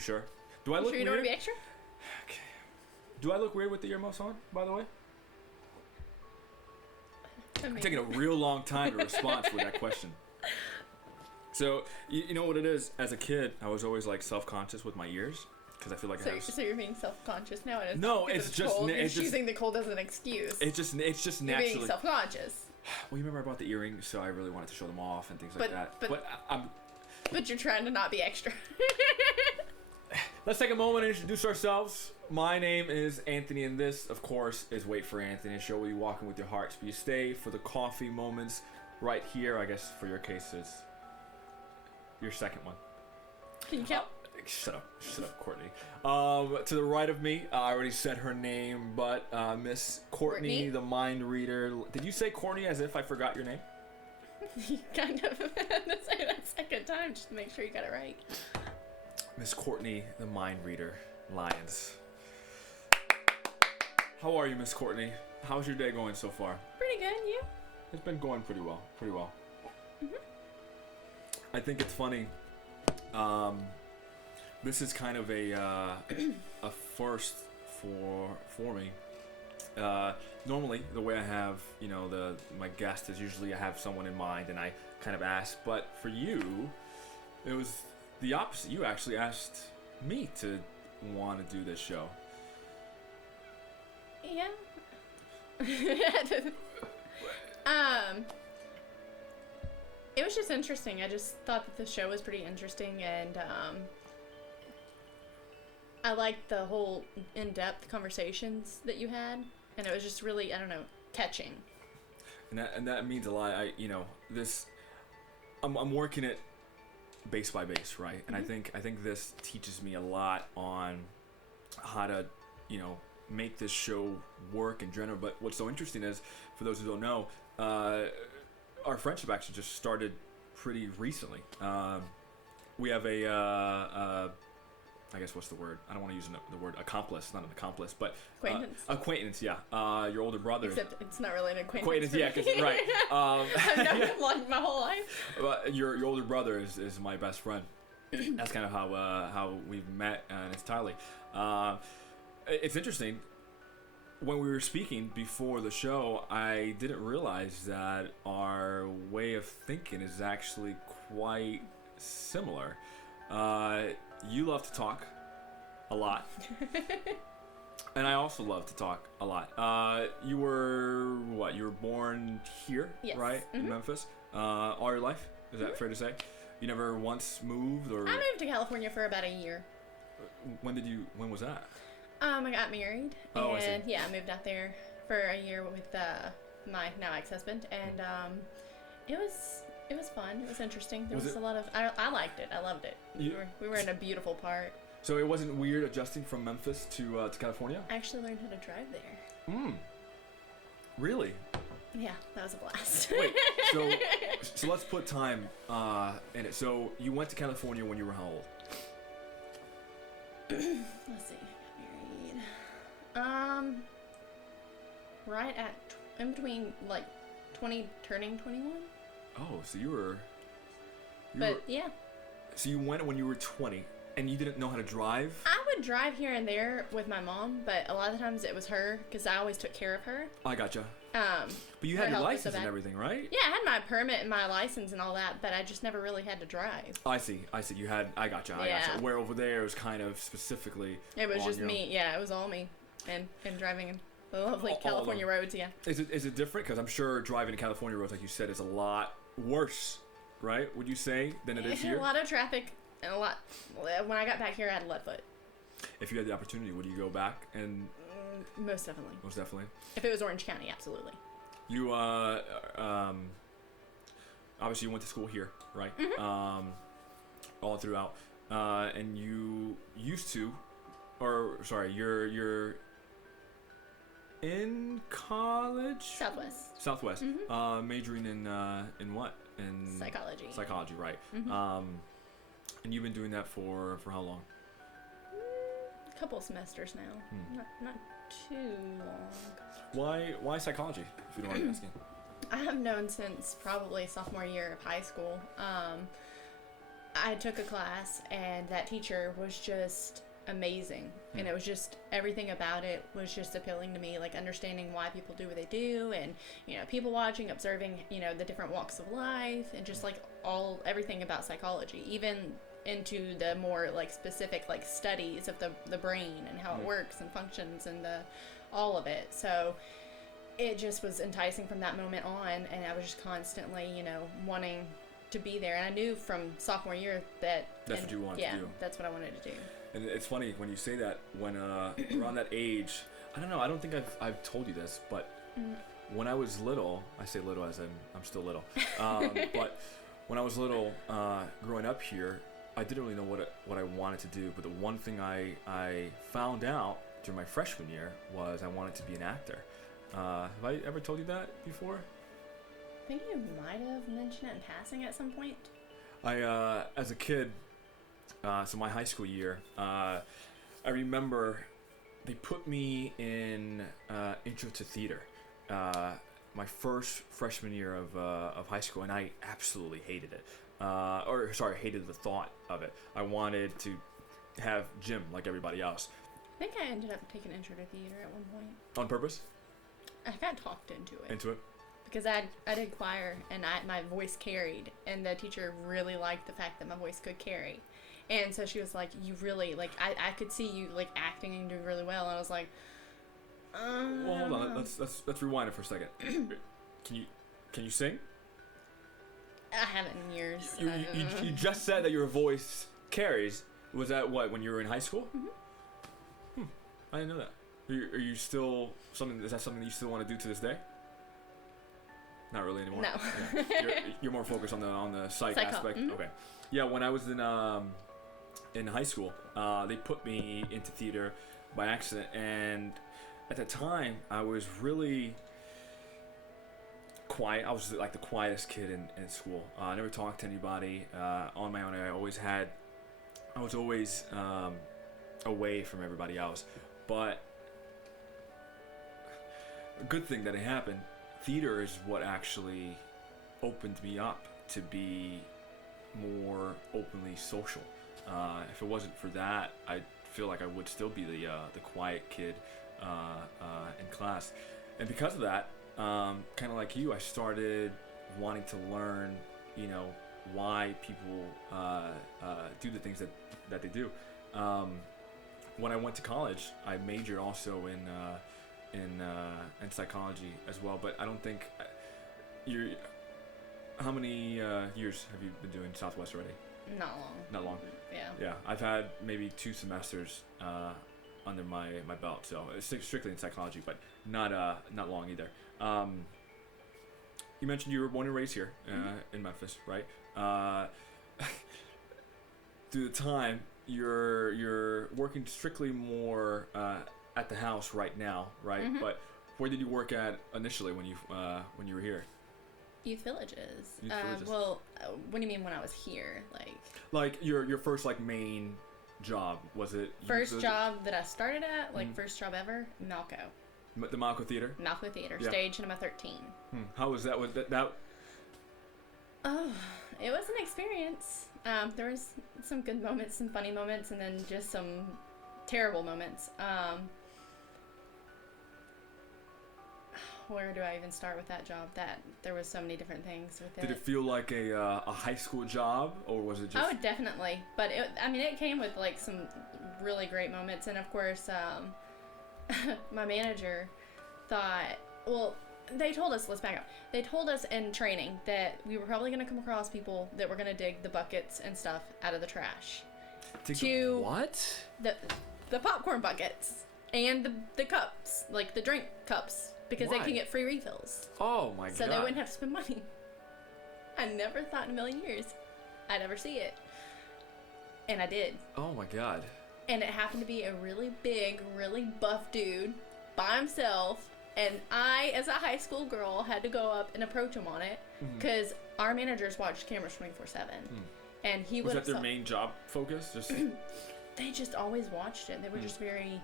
You sure? Do I look sure you weird? don't want to be extra? Okay. Do I look weird with the earmuffs on, by the way? I'm taking a real long time to respond to that question. So, you know what it is? As a kid, I was always like self-conscious with my ears because I feel like So you're being self-conscious now? And no, it's just cold. It's You're just using the cold as an excuse. It's just You're naturally. being self-conscious. Well, you remember I bought the earrings, so I really wanted to show them off and things like that. But you're trying to not be extra. Let's take a moment and introduce ourselves. My name is Anthony, and this, of course, is Wait for Anthony, a show where you walk in with your hearts, but you stay for the coffee moments right here. I guess for your case, it's your second one. Can you count? Shut up, Courtney. To the right of me, I already said her name, but Miss Courtney, the mind reader. Did you say Courtney as if I forgot your name? You kind of had to say that second time just to make sure you got it right. Miss Courtney, the mind reader, Lions. How are you, Miss Courtney? How's your day going so far? Pretty good, you? It's been going pretty well. Mm-hmm. I think it's funny. This is kind of a first for me. Normally, the way I have, my guest is usually I have someone in mind and I kind of ask. But for you, it was the opposite. You actually asked me to want to do this show. Yeah. It was just interesting. I just thought that the show was pretty interesting, and I liked the whole in-depth conversations that you had, and it was just really, I don't know, catching. And that means a lot. I'm working it base by base, right? And I think this teaches me a lot on how to, make this show work in general. But what's so interesting is, for those who don't know, our friendship actually just started pretty recently. We have I guess what's the word? I don't want to use the word accomplice, not an accomplice, but acquaintance, yeah. Your older brother. Except it's not really an acquaintance. Yeah, right. I've known him like my whole life. Your older brother is my best friend. That's kind of how we've met, and it's entirely. It's interesting. When we were speaking before the show, I didn't realize that our way of thinking is actually quite similar. You love to talk a lot. And I also love to talk a lot. You were born here, yes. Right? Mm-hmm. In Memphis? All your life? Is that fair to say? You never once moved, or? I moved to California for about a year. When was that? I got married, I see. and I moved out there for a year with my now ex-husband, and it was fun. It was interesting. There was a lot of I liked it. I loved it. We were in a beautiful part. So it wasn't weird adjusting from Memphis to California? I actually learned how to drive there. Really? Yeah, that was a blast. Wait, so let's put time in it. So you went to California when you were how old? Let's see. I got married. Right at in between 20 turning 21. Oh, so you were. Yeah. So you went when you were 20, and you didn't know how to drive? I would drive here and there with my mom, but a lot of times it was her because I always took care of her. I gotcha. But you had your license and everything, right? Yeah, I had my permit and my license and all that, but I just never really had to drive. I see. You had. I gotcha. Where over there was kind of specifically. It was just me. Yeah, it was all me, and driving in the lovely California roads. Yeah. Is it different? Because I'm sure driving in California roads, like you said, is a lot worse, right? Would you say than it is here? A lot of traffic and a lot. When I got back here, I had a lead foot. If you had the opportunity, would you go back and? Most definitely. Most definitely. If it was Orange County, absolutely. You obviously you went to school here, right? Mm-hmm. All throughout, and you used to, or sorry, you're in college. Southwest. Mm-hmm. Majoring in what? In psychology. Psychology, right? Mm-hmm. And you've been doing that for how long? A couple semesters now. Not too long. Why psychology, if you don't mind me asking? I have known since probably sophomore year of high school. I took a class, and that teacher was just amazing. And it was just, everything about it was just appealing to me, like understanding why people do what they do, and, you know, people watching, observing, you know, the different walks of life, and just like everything about psychology, even into the more like specific like studies of the brain and how it works and functions, and all of it. So it just was enticing from that moment on, and I was just constantly, you know, wanting to be there. And I knew from sophomore year that that's what you wanted to do. That's what I wanted to do. And it's funny when you say that, when around that age, I don't know, I don't think I've told you this, but when I was little, I say little as I'm still little, but when I was little, growing up here, I didn't really know what I wanted to do. But the one thing I found out during my freshman year was I wanted to be an actor. Have I ever told you that before? I think you might have mentioned it in passing at some point. I, as a kid, so my high school year, I remember they put me in Intro to Theater, my first freshman year of high school, and I absolutely hated it. Hated the thought of it. I wanted to have gym like everybody else. I think I ended up taking Intro to Theater at one point. On purpose? I got talked into it. Into it? Because I did choir, and my voice carried, and the teacher really liked the fact that my voice could carry. And so she was like, you really, like, I could see you, like, acting and doing really well. And I was like, well, hold on. Let's rewind it for a second. Can you sing? I haven't in years. You just said that your voice carries. Was that when you were in high school? Mm-hmm. I didn't know that. Are you still is that something that you still want to do to this day? Not really anymore. No. Yeah. You're more focused on the psych aspect. Mm-hmm. Okay. Yeah, when I was in high school, they put me into theater by accident, and at the time I was really quiet. I was like the quietest kid in school. I never talked to anybody on my own. I was always away from everybody else. But a good thing that it happened. Theater is what actually opened me up to be more openly social. If it wasn't for that, I feel like I would still be the quiet kid in class. And because of that, kind of like you, I started wanting to learn, you know, why people do the things that they do. When I went to college, I majored also in psychology as well. But I don't think how many years have you been doing Southwest already? Not long. Yeah. I've had maybe 2 semesters under my belt, so it's strictly in psychology, but not long either. You mentioned you were born and raised here in Memphis, right? Through the time, you're working strictly more at the house right now, right? Mm-hmm. But where did you work at initially when you were here? Youth villages. Well, what do you mean when I was here? Like your first main job, was it? First job that I started at, first job ever, Malco. The Malco Theater? Malco Theater, yeah. Stage number 13. How was that? Was that? Oh, it was an experience. There was some good moments, some funny moments, and then just some terrible moments. Where do I even start with that job? There was so many different things with it. Did it feel like a high school job, or was it just? Oh, definitely. But it came with some really great moments, and of course, my manager thought. Well, they told us. Let's back up. They told us in training that we were probably going to come across people that were going to dig the buckets and stuff out of the trash. What? The popcorn buckets and the cups, like the drink cups. Because Why? They can get free refills. Oh my god. So they wouldn't have to spend money. I never thought in a million years I'd ever see it. And I did. Oh my god. And it happened to be a really big, really buff dude by himself. And I, as a high school girl, had to go up and approach him on it. Because our managers watched cameras 24/7. And he was that their main job focus? Just They just always watched it. They were just very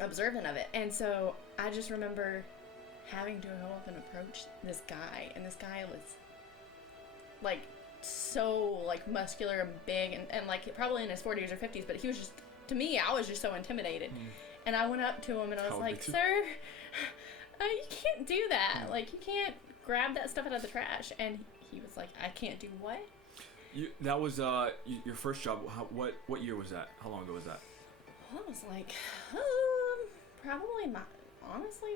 observant of it. And so I just remember having to go up and approach this guy, and this guy was so like muscular and big and like probably in his 40s or 50s, but he was just, to me, I was just so intimidated. And I went up to him and I was like, sir, you can't do that. Like, you can't grab that stuff out of the trash. And he was like, I can't do what? That was your first job. What year was that? How long ago was that? Well, it was like, probably honestly,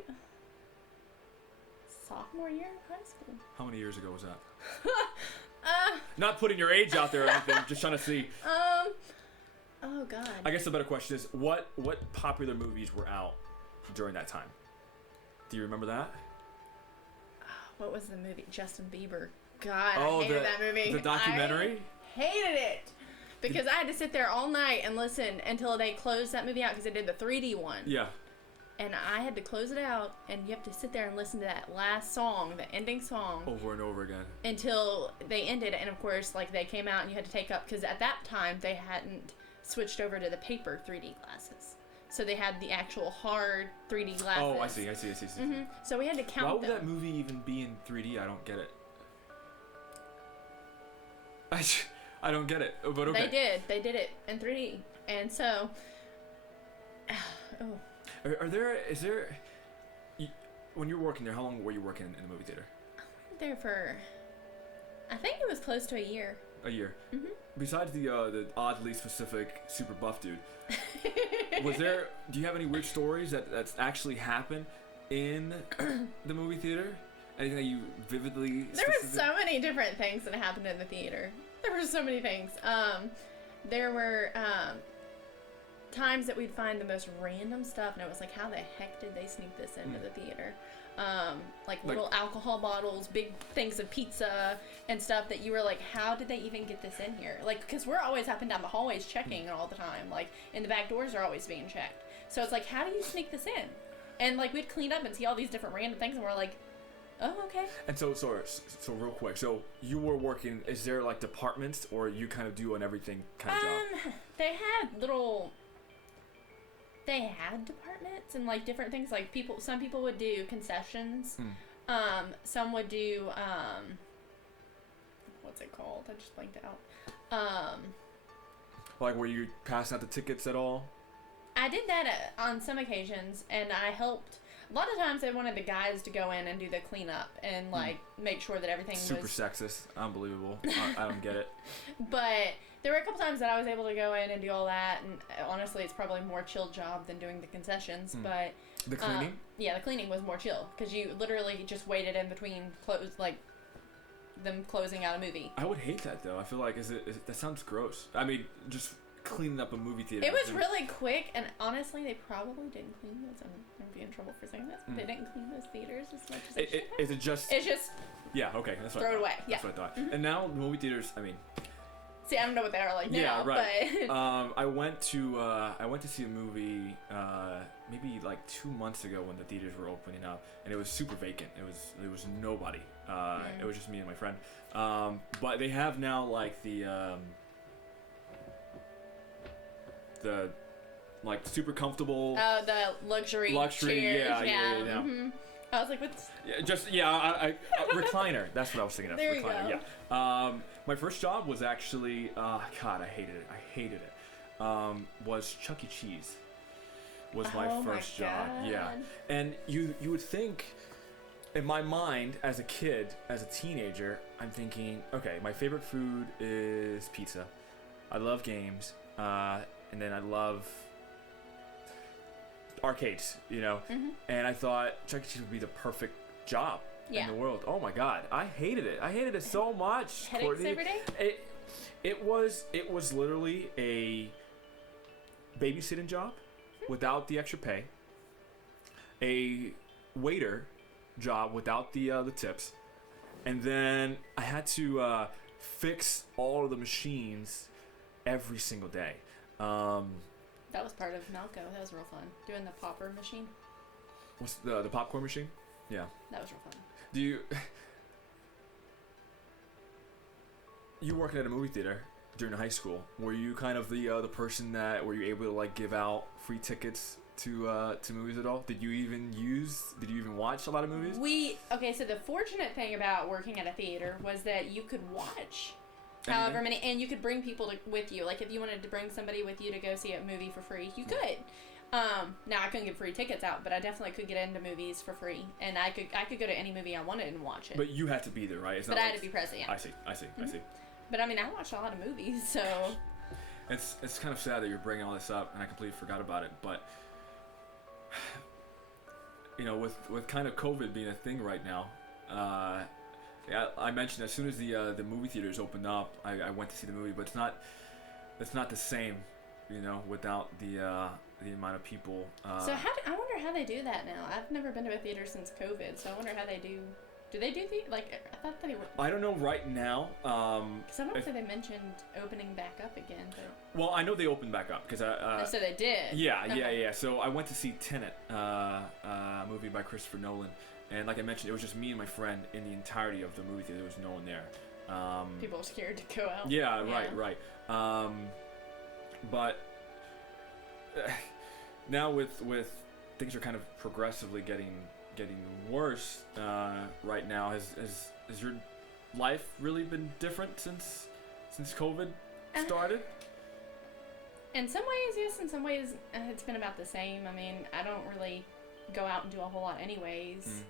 sophomore year of high school. How many years ago was that? Not putting your age out there or anything, just trying to see. Oh God. I guess the better question is, what popular movies were out during that time? Do you remember that? What was the movie? Justin Bieber. God, I hated that movie. The documentary? I hated it. Because I had to sit there all night and listen until they closed that movie out because they did the 3D one. Yeah. And I had to close it out, and you have to sit there and listen to that last song, the ending song. Over and over again. Until they ended, and of course, like, they came out and you had to take up, because at that time, they hadn't switched over to the paper 3D glasses. So they had the actual hard 3D glasses. Oh, I see. Mm-hmm. So we had to count them. Why would that movie even be in 3D? I don't get it. I don't get it, but okay. They did it in 3D, and so, is there, when you were working there, how long were you working in the movie theater? I worked there for, I think it was close to a year. A year? Mm-hmm. Besides the oddly specific super buff dude, do you have any weird stories that's actually happened in the movie theater? Anything that you vividly... There were so many different things that happened in the theater. There were so many things. There were times that we'd find the most random stuff, and it was like, how the heck did they sneak this into the theater? Like little alcohol bottles, big things of pizza, and stuff that you were like, how did they even get this in here? Like, because we're always up and down the hallways checking all the time. Like, and the back doors are always being checked. So it's like, how do you sneak this in? And like, we'd clean up and see all these different random things, and we're like, oh, okay. And so real quick, so you were working, is there like departments, or you kind of do an everything kind of job? They had departments and like different things, like some people would do concessions. Some would do, what's it called? I just blanked it out. Like, were you passing out the tickets at all? I did that on some occasions, and I helped. A lot of times they wanted the guys to go in and do the cleanup and like make sure that everything super was sexist. Unbelievable. I don't get it. But there were a couple times that I was able to go in and do all that, and honestly, it's probably a more chill job than doing the concessions. But the cleaning? Yeah, the cleaning was more chill because you literally just waited in between them closing out a movie. I would hate that though. I feel like that sounds gross. I mean, just cleaning up a movie theater. It was really quick, and honestly, they probably didn't clean those. I'm gonna be in trouble for saying this, but they didn't clean those theaters as much as they should have. Is it just? It's just. Yeah. Okay. That's what throw it away. Yeah. That's what I thought. And now movie theaters. I mean. See, I don't know what they are like now. Yeah. Right. But I went to see a movie maybe like 2 months ago when the theaters were opening up, and it was super vacant. There was nobody. It was just me and my friend. But they have now like the like super comfortable. Oh, the luxury chairs. Yeah. Mm-hmm. I was like, what's? Yeah, I recliner. That's what I was thinking of. There recliner. You go. Yeah. My first job was actually, God, I hated it. Was Chuck E. Cheese. Was my first job. Yeah. And you would think, in my mind, as a kid, as a teenager, I'm thinking, okay, my favorite food is pizza. I love games. And then I love arcades, and I thought Chuck E. Cheese would be the perfect job in the world. Oh my God, I hated it. I hated it so much. Headaches Courtney. Every day? It was literally a babysitting job without the extra pay, a waiter job without the tips, and then I had to fix all of the machines every single day. That was part of Malco. That was real fun. Doing the popper machine. What's the popcorn machine? Yeah. That was real fun. Do you working at a movie theater during high school? Were you kind of the person that were you able to like give out free tickets to movies at all? Did you even watch a lot of movies? So the fortunate thing about working at a theater was that you could watch however many, and you could bring people with you. Like if you wanted to bring somebody with you to go see a movie for free, you could. Now I couldn't give free tickets out, but I definitely could get into movies for free, and I could go to any movie I wanted and watch it. But you had to be there, right? I had to be present. Yeah. I see. But I mean, I watch a lot of movies, so. It's kind of sad that you're bringing all this up, and I completely forgot about it. But with kind of COVID being a thing right now, I mentioned as soon as the movie theaters opened up, I went to see the movie, but it's not the same, without the amount of people. So I wonder how they do that now. I've never been to a theater since COVID, so I wonder how they do. Do they do I thought that they were. I don't know right now. Because I don't think they mentioned opening back up again. But... Well, I know they opened back up because so they did. Yeah, okay. yeah. So I went to see Tenet, a movie by Christopher Nolan, and like I mentioned, it was just me and my friend in the entirety of the movie theater. There was no one there. People were scared to go out. Yeah, right. But now with things are kind of progressively getting worse right now. Has your life really been different since COVID started? In some ways, yes. In some ways, it's been about the same. I mean, I don't really go out and do a whole lot anyways.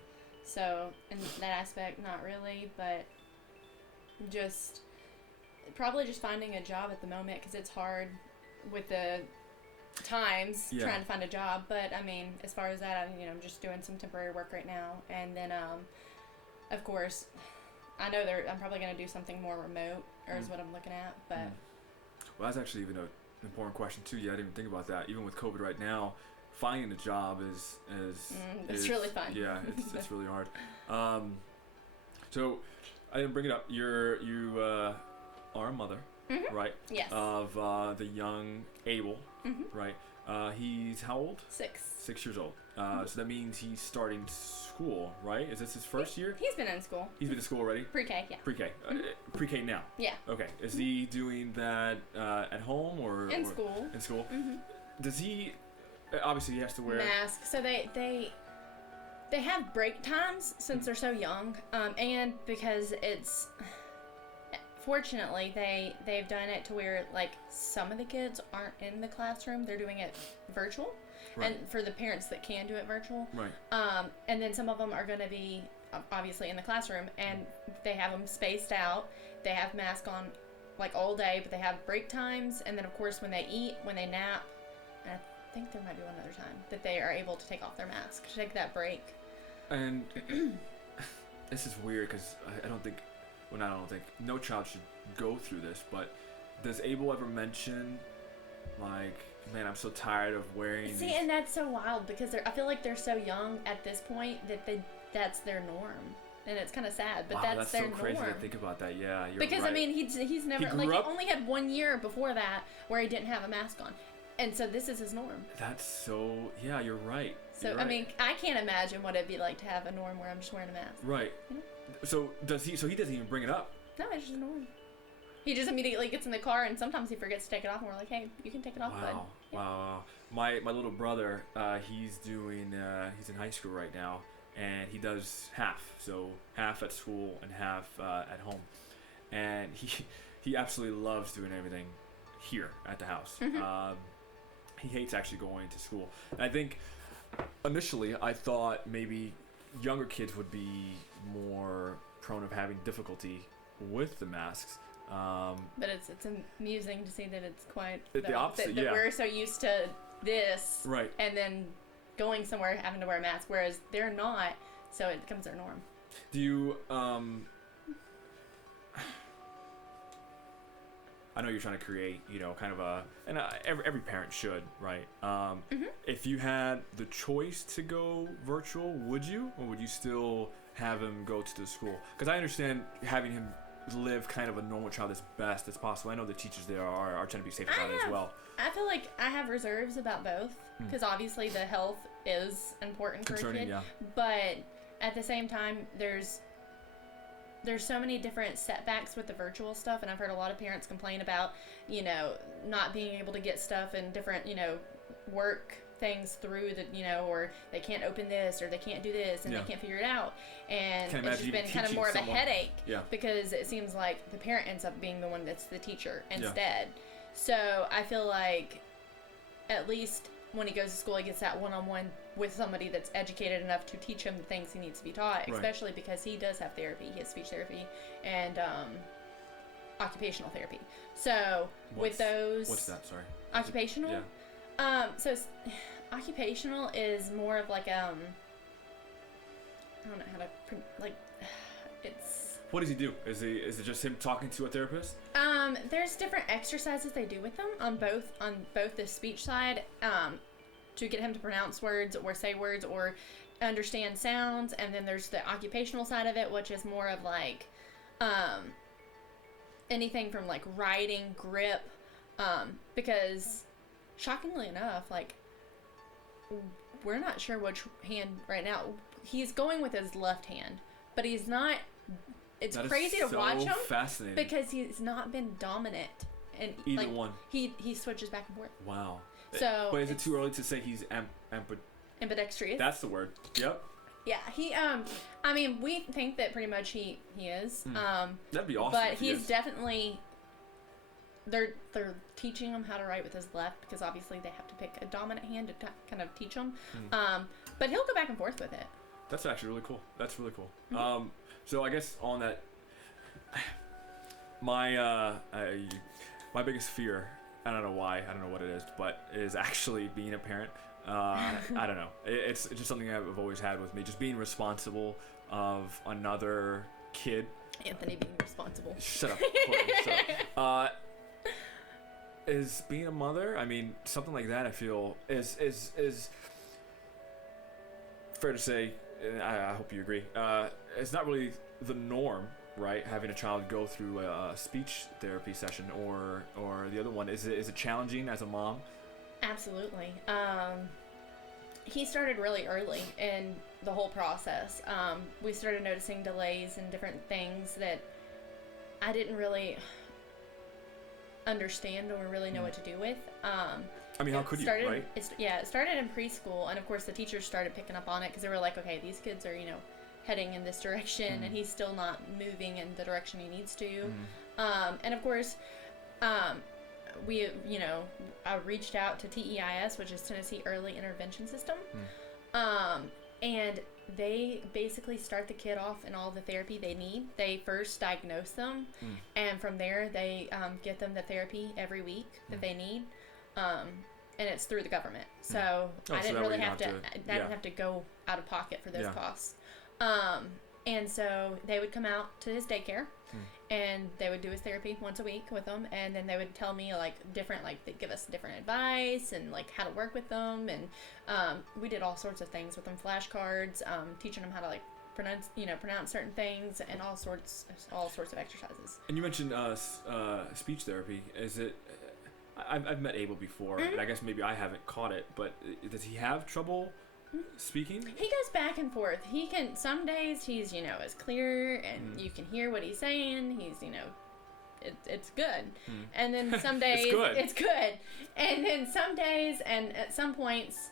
So, in that aspect, not really. But probably just finding a job at the moment because it's hard with the times trying to find a job. But I mean, as far as that, I'm just doing some temporary work right now, and then of course I know I'm probably going to do something more remote, or is what I'm looking at. But well, that's actually even an important question too. Yeah, I didn't even think about that. Even with COVID right now, finding a job is it's really fun. Yeah, it's really hard. So I didn't bring it up. You are a mother, right? Yes. Of the young Abel. Right. He's how old? 6. 6 years old. So that means he's starting school, right? Is this his first year? He's been in school. He's been in school already? Pre-K, yeah. Pre-K. Pre-K now? Yeah. Okay. Is he doing that at home or? In school. In school? Does he, obviously he has to wear. Mask. So they have break times since they're so young, and because it's... Fortunately, they've done it to where, like, some of the kids aren't in the classroom. They're doing it virtual. Right. And for the parents that can do it virtual. Right. And then some of them are going to be, obviously, in the classroom. And they have them spaced out. They have masks on, like, all day. But they have break times. And then, of course, when they eat, when they nap. And I think there might be one other time that they are able to take off their mask to take that break. And this is weird because I don't think... Well, I don't think no child should go through this, but does Abel ever mention, like, man, I'm so tired of wearing these... and that's so wild because I feel like they're so young at this point that that's their norm, and it's kind of sad, but that's their norm. That's so crazy to think about that. Yeah, you're because right. I mean, he's never he only had 1 year before that where he didn't have a mask on, and so this is his norm. That's so you're right. So you're right. I mean, I can't imagine what it'd be like to have a norm where I'm just wearing a mask. Right. You know? So does he? So he doesn't even bring it up. No, it's just normal. He just immediately gets in the car, and sometimes he forgets to take it off, and we're like, "Hey, you can take it off." Wow, bud. Wow. My little brother, he's in high school right now, and he does half. So half at school and half at home, and he absolutely loves doing everything here at the house. He hates actually going to school. And I think initially I thought maybe younger kids would be more prone of having difficulty with the masks. But it's amusing to see that it's quite the opposite. That we're so used to this, right? And then going somewhere having to wear a mask, whereas they're not, so it becomes their norm. Do you I know you're trying to create, kind of and every parent should, right? If you had the choice to go virtual, would you, or would you still have him go to the school? Because I understand having him live kind of a normal child as best as possible. I know the teachers there are trying to be safe about it as well. I feel like I have reserves about both, because obviously the health is important for a kid. Yeah. But at the same time, there's so many different setbacks with the virtual stuff, and I've heard a lot of parents complain about, not being able to get stuff and different, work things through the, or they can't open this or they can't do this and they can't figure it out. And it's just been kind of more of a headache because it seems like the parent ends up being the one that's the teacher instead. So I feel like at least when he goes to school, he gets that one-on-one with somebody that's educated enough to teach him the things he needs to be taught, especially because he does have therapy. He has speech therapy and occupational therapy. So with those... What's that? Sorry. Occupational? Yeah. So occupational is more of like, I don't know how to, like, it's... What does he do? Is it just him talking to a therapist? There's different exercises they do with them on both the speech side, to get him to pronounce words or say words or understand sounds, and then there's the occupational side of it, which is more of like anything from like writing, grip, because shockingly enough, like we're not sure which hand right now. He's going with his left hand, but he's not. It's crazy to watch him because he's not been dominant in either one. He switches back and forth. Wow. So, but is it too early to say he's ambidextrous? That's the word. Yep. Yeah, he. I mean, we think that pretty much he is. That'd be awesome. But he's definitely. They're teaching him how to write with his left because obviously they have to pick a dominant hand to kind of teach him. But he'll go back and forth with it. That's actually really cool. That's really cool. So I guess on that, my biggest fear, I don't know why, I don't know what it is, but is actually being a parent. I don't know. It's just something I've always had with me, just being responsible of another kid. Anthony being responsible. Shut up, Courtney, shut up. Is being a mother, I mean, something like that I feel is fair to say, and I hope you agree, it's not really the norm, right? Having a child go through a speech therapy session or the other one. Is it challenging as a mom? Absolutely. He started really early in the whole process. We started noticing delays and different things that I didn't really understand or really know what to do with. I mean, how could you, right? It started in preschool, and of course the teachers started picking up on it because they were like, okay, these kids are, heading in this direction, and he's still not moving in the direction he needs to. And of course, we, I reached out to TEIS, which is Tennessee Early Intervention System, and they basically start the kid off in all the therapy they need. They first diagnose them, and from there they get them the therapy every week that they need. And it's through the government, so I didn't really have to. I didn't have to go out of pocket for those costs. And so they would come out to his daycare, and they would do his therapy once a week with them, and then they would tell me they'd give us different advice and like how to work with them, and we did all sorts of things with them, flashcards, teaching them how to like pronounce certain things, and all sorts of exercises. And you mentioned speech therapy. Is it? I've met Abel before, and I guess maybe I haven't caught it, but does he have trouble speaking? He goes back and forth. He can, some days he's, as clear and you can hear what he's saying. He's, it's good. And then some days it's good. And then some days and at some points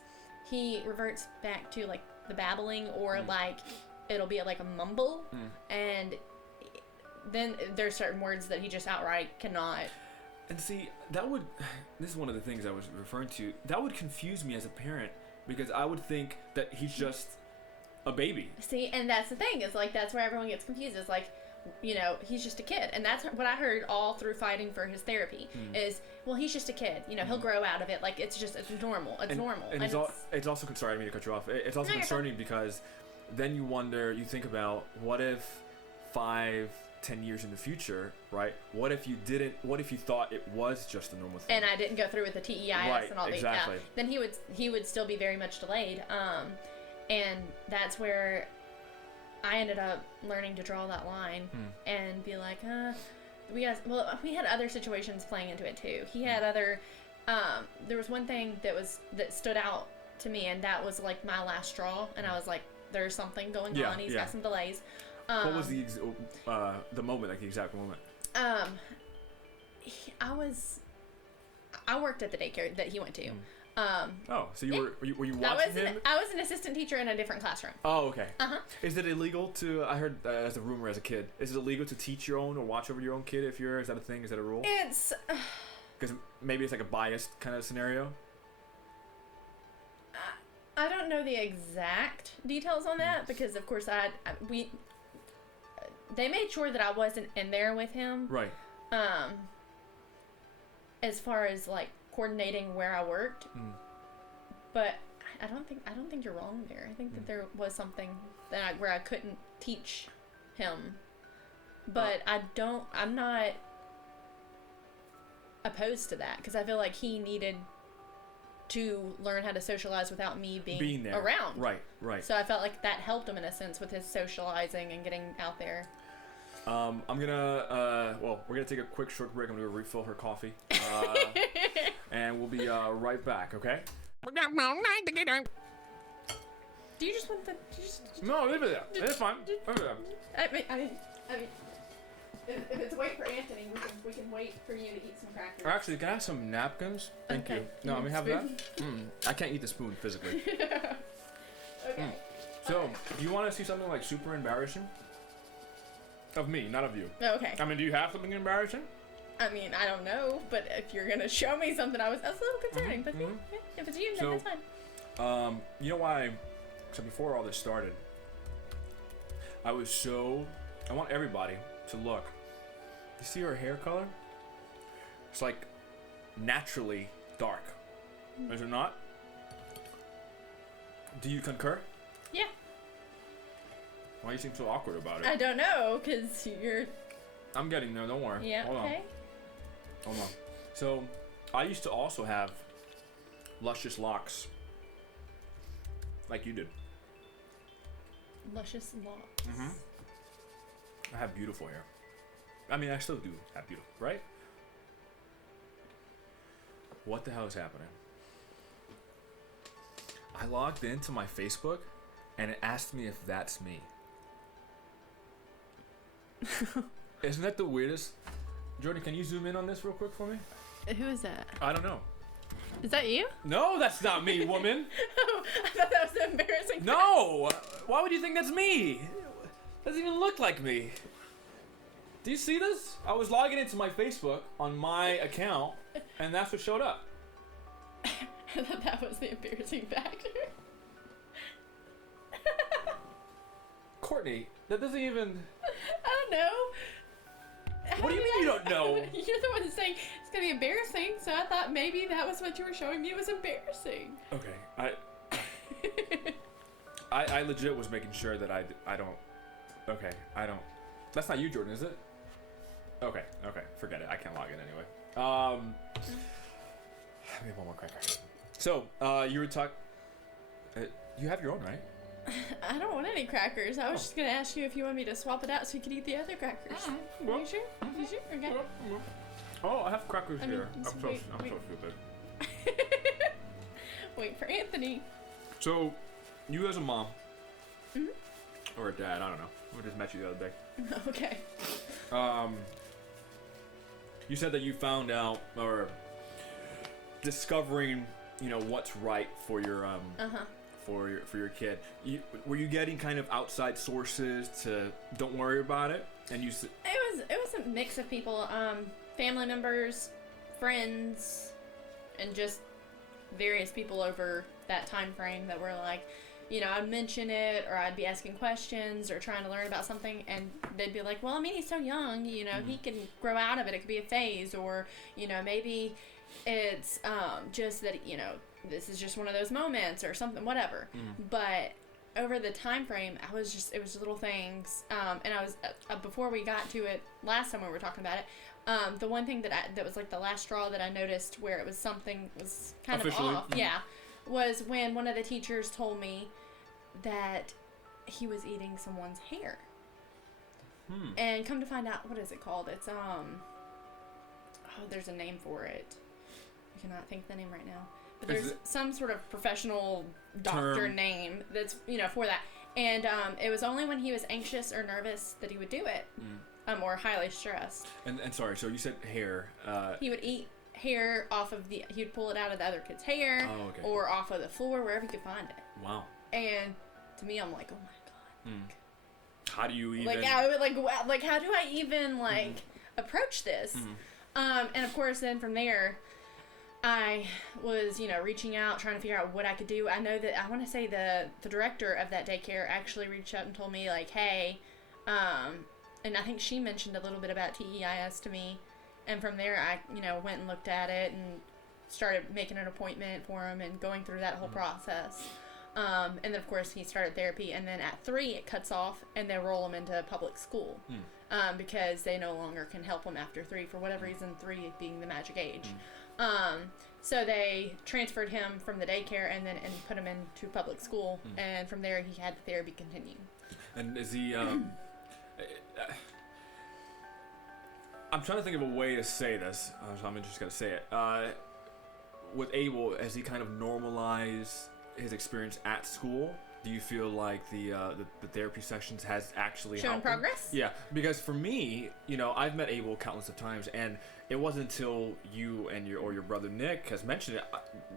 he reverts back to like the babbling or like it'll be like a mumble. And then there's certain words that he just outright cannot. And see, this is one of the things I was referring to, that would confuse me as a parent because I would think that he's just a baby. See, and that's the thing, is like, that's where everyone gets confused. It's like, he's just a kid. And that's what I heard all through fighting for his therapy is, well, he's just a kid. He'll grow out of it. Like, it's normal. It's normal. And it's also, sorry, I didn't mean to cut you off. It's also concerning because then you think about what if 5-10 years in the future, right? What if you thought it was just a normal thing? And I didn't go through with the TEIS and all that. Exactly. Then he would still be very much delayed. And that's where I ended up learning to draw that line and be like, we had other situations playing into it too. He had other, there was one thing that stood out to me, and that was like my last straw, and I was like, there's something going on. He's got some delays. What was the moment, like the exact moment? I worked at the daycare that he went to, So were you watching him? I was an assistant teacher in a different classroom. Oh, okay. Uh-huh. Is it illegal to? I heard as a rumor as a kid. Is it illegal to teach your own or watch over your own kid if you're? Is that a thing? Is that a rule? It's because maybe it's like a biased kind of scenario. I don't know the exact details on that because, of course, they made sure that I wasn't in there with him. Right. As far as like coordinating where I worked, but I don't think you're wrong there. I think that there was something where I couldn't teach him, but I'm not opposed to that because I feel like he needed to learn how to socialize without me being there around. Right. So I felt like that helped him in a sense with his socializing and getting out there. I'm gonna we're gonna take a quick short break. I'm gonna refill her coffee, and we'll be right back. Okay? Do you just want the? No, leave it there. It's fine. Leave it there. I mean, if it's wait for Anthony, we can wait for you to eat some crackers. Actually, can I have some napkins? Thank you. No, let me have that. I can't eat the spoon physically. Okay. So, do you want to see something like super embarrassing? Of me, not of you. Okay. I mean, do you have something embarrassing? I mean, I don't know, but if you're gonna show me something, that's a little concerning. But yeah, if it's you, then that's fine. You know why? So before all this started, I want everybody to look. You see her hair color? It's like naturally dark. Is it not? Do you concur? Yeah. Why do you seem so awkward about it? I don't know, because you're... I'm getting there, don't worry. Yeah, Hold on. So, I used to also have luscious locks. Like you did. Luscious locks. I have beautiful hair. I mean, I still do have beautiful, right? What the hell is happening? I logged into my Facebook, and it asked me if that's me. Isn't that the weirdest? Jordan, can you zoom in on this real quick for me? Who is that? I don't know. Is that you? No, that's not me, woman. Oh, I thought that was embarrassing. No! Why would you think that's me? Doesn't even look like me. Do you see this? I was logging into my Facebook on my account, and that's what showed up. I thought that was the embarrassing factor. Courtney, that doesn't even... I don't know. What do you mean you don't know? You're the one that's saying it's going to be embarrassing, so I thought maybe that was what you were showing me. It was embarrassing. Okay, I legit was making sure that I don't... Okay, I don't... That's not you, Jordan, is it? Okay, forget it. I can't log in anyway. We have one more cracker. So, you were talking... you have your own, right? I don't want any crackers. I was just going to ask you if you want me to swap it out so you could eat the other crackers. Well, you sure? You sure? Okay. Oh, I have crackers here. I'm so stupid. Wait for Anthony. So, you as a mom, or a dad, I don't know. We just met you the other day. Okay. You said that you found out, or discovering, what's right for your for your kid. Were you getting kind of outside sources to don't worry about it? And it was a mix of people, family members, friends, and just various people over that time frame that were like, I'd mention it, or I'd be asking questions or trying to learn about something, and they'd be like, well, I mean, he's so young, he can grow out of it. It could be a phase, or, maybe it's just that, this is just one of those moments or something, whatever. But over the time frame, it was little things, and I was, before we got to it last time when we were talking about it, the one thing that was like the last straw that I noticed where it was something was kind officially of off, was when one of the teachers told me that he was eating someone's hair. And come to find out, what is it called? It's, there's a name for it. I cannot think the name right now. But there's some sort of professional doctor name that's, for that. And it was only when he was anxious or nervous that he would do it. Or highly stressed. And sorry, so you said hair. He would eat hair off of he would pull it out of the other kid's hair, or off of the floor, wherever he could find it. Wow. And to me, I'm like, oh my god. How do you even like how do I even approach this? And of course, then from there, I was, reaching out, trying to figure out what I could do. I know that I want to say the director of that daycare actually reached out and told me, like, hey, and I think she mentioned a little bit about TEIS to me. And from there, I, went and looked at it and started making an appointment for him and going through that whole process. And then, of course, he started therapy. And then at 3, it cuts off, and they roll him into public school because they no longer can help him after 3 for whatever reason, 3 being the magic age. So they transferred him from the daycare and put him into public school. And from there, he had the therapy continue. And is he... I'm trying to think of a way to say this, so I'm just going to say it. With Abel, has he kind of normalized his experience at school? Do you feel like the therapy sessions has actually shown progress? Yeah, because for me, I've met Abel countless of times, and it wasn't until you and your brother Nick has mentioned it.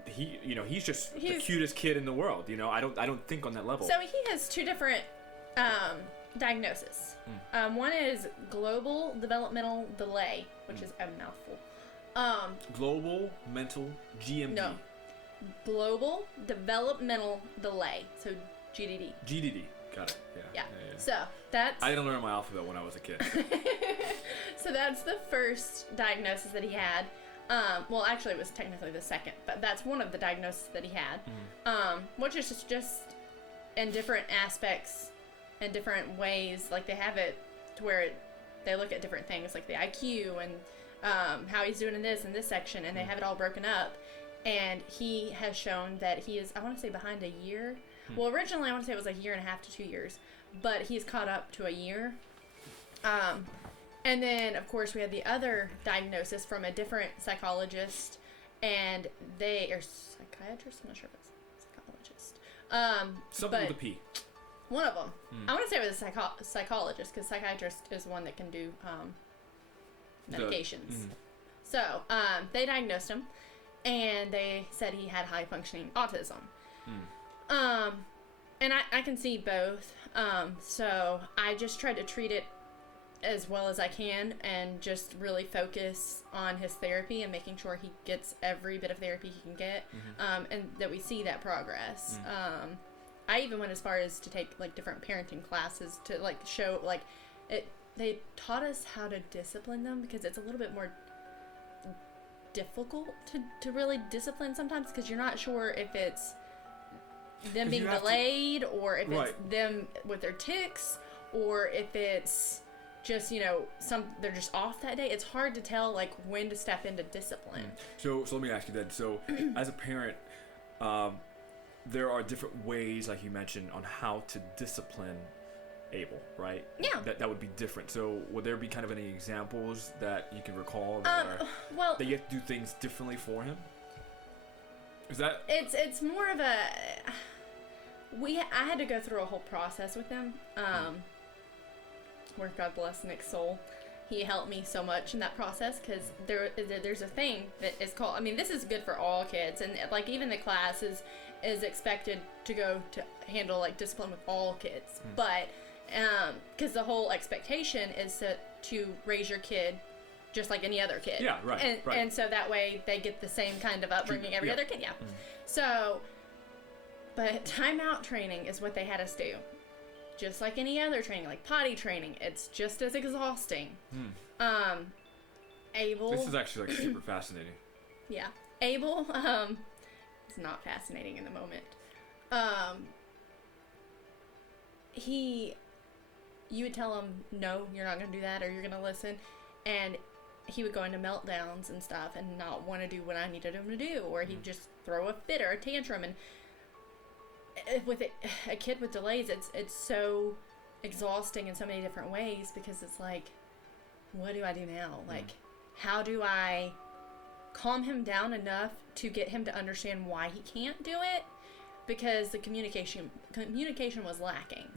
He's just the cutest kid in the world. I don't think on that level. So he has 2 different diagnoses. One is global developmental delay, which is a mouthful. Global mental GMD. No. Global developmental delay. So GDD. GDD. Got it. Yeah. So that's... I didn't learn my alphabet when I was a kid. So that's the first diagnosis that he had. Well, actually, it was technically the second, but that's one of the diagnoses that he had. Which is just in different aspects and different ways. Like, they have it to where they look at different things, like the IQ and how he's doing in this section, and they have it all broken up. And he has shown that he is, I want to say, behind a year. Well, originally I want to say it was like 1.5 to 2 years, but he's caught up to a year. And then, of course, we had the other diagnosis from a different psychologist, and they are psychiatrists. I'm not sure if it's psychologist. Something with a P. One of them. I want to say it was a psychologist, because psychiatrist is one that can do medications. So they diagnosed him, and they said he had high functioning autism. And I can see both. So I just tried to treat it as well as I can and just really focus on his therapy and making sure he gets every bit of therapy he can get, and that we see that progress. I even went as far as to take different parenting classes to show it. They taught us how to discipline them, because it's a little bit more difficult to really discipline sometimes, because you're not sure if it's them being delayed or if it's them with their tics, or if it's just they're just off that day. It's hard to tell when to step into discipline. So let me ask you then. So as a parent, there are different ways, like you mentioned, on how to discipline Abel, right? Yeah. That would be different. So would there be kind of any examples that you can recall that that you have to do things differently for him? Is that... It's more of a... I had to go through a whole process with him. Where, God bless Nick's soul, he helped me so much in that process, because there's a thing that is called... I mean, this is good for all kids, and even the class is expected to go to handle discipline with all kids, but because the whole expectation is to raise your kid just like any other kid. Yeah, right. And so that way they get the same kind of upbringing every other kid. Yeah. So, but timeout training is what they had us do. Just like any other training, like potty training, it's just as exhausting. Abel... This is actually super fascinating. Yeah. Abel, it's not fascinating in the moment. You would tell him, no, you're not going to do that, or you're going to listen, and he would go into meltdowns and stuff and not want to do what I needed him to do, or he'd just throw a fit or a tantrum. And with a kid with delays, it's so exhausting in so many different ways, because it's what do I do now? How do I calm him down enough to get him to understand why he can't do it? Because the communication was lacking.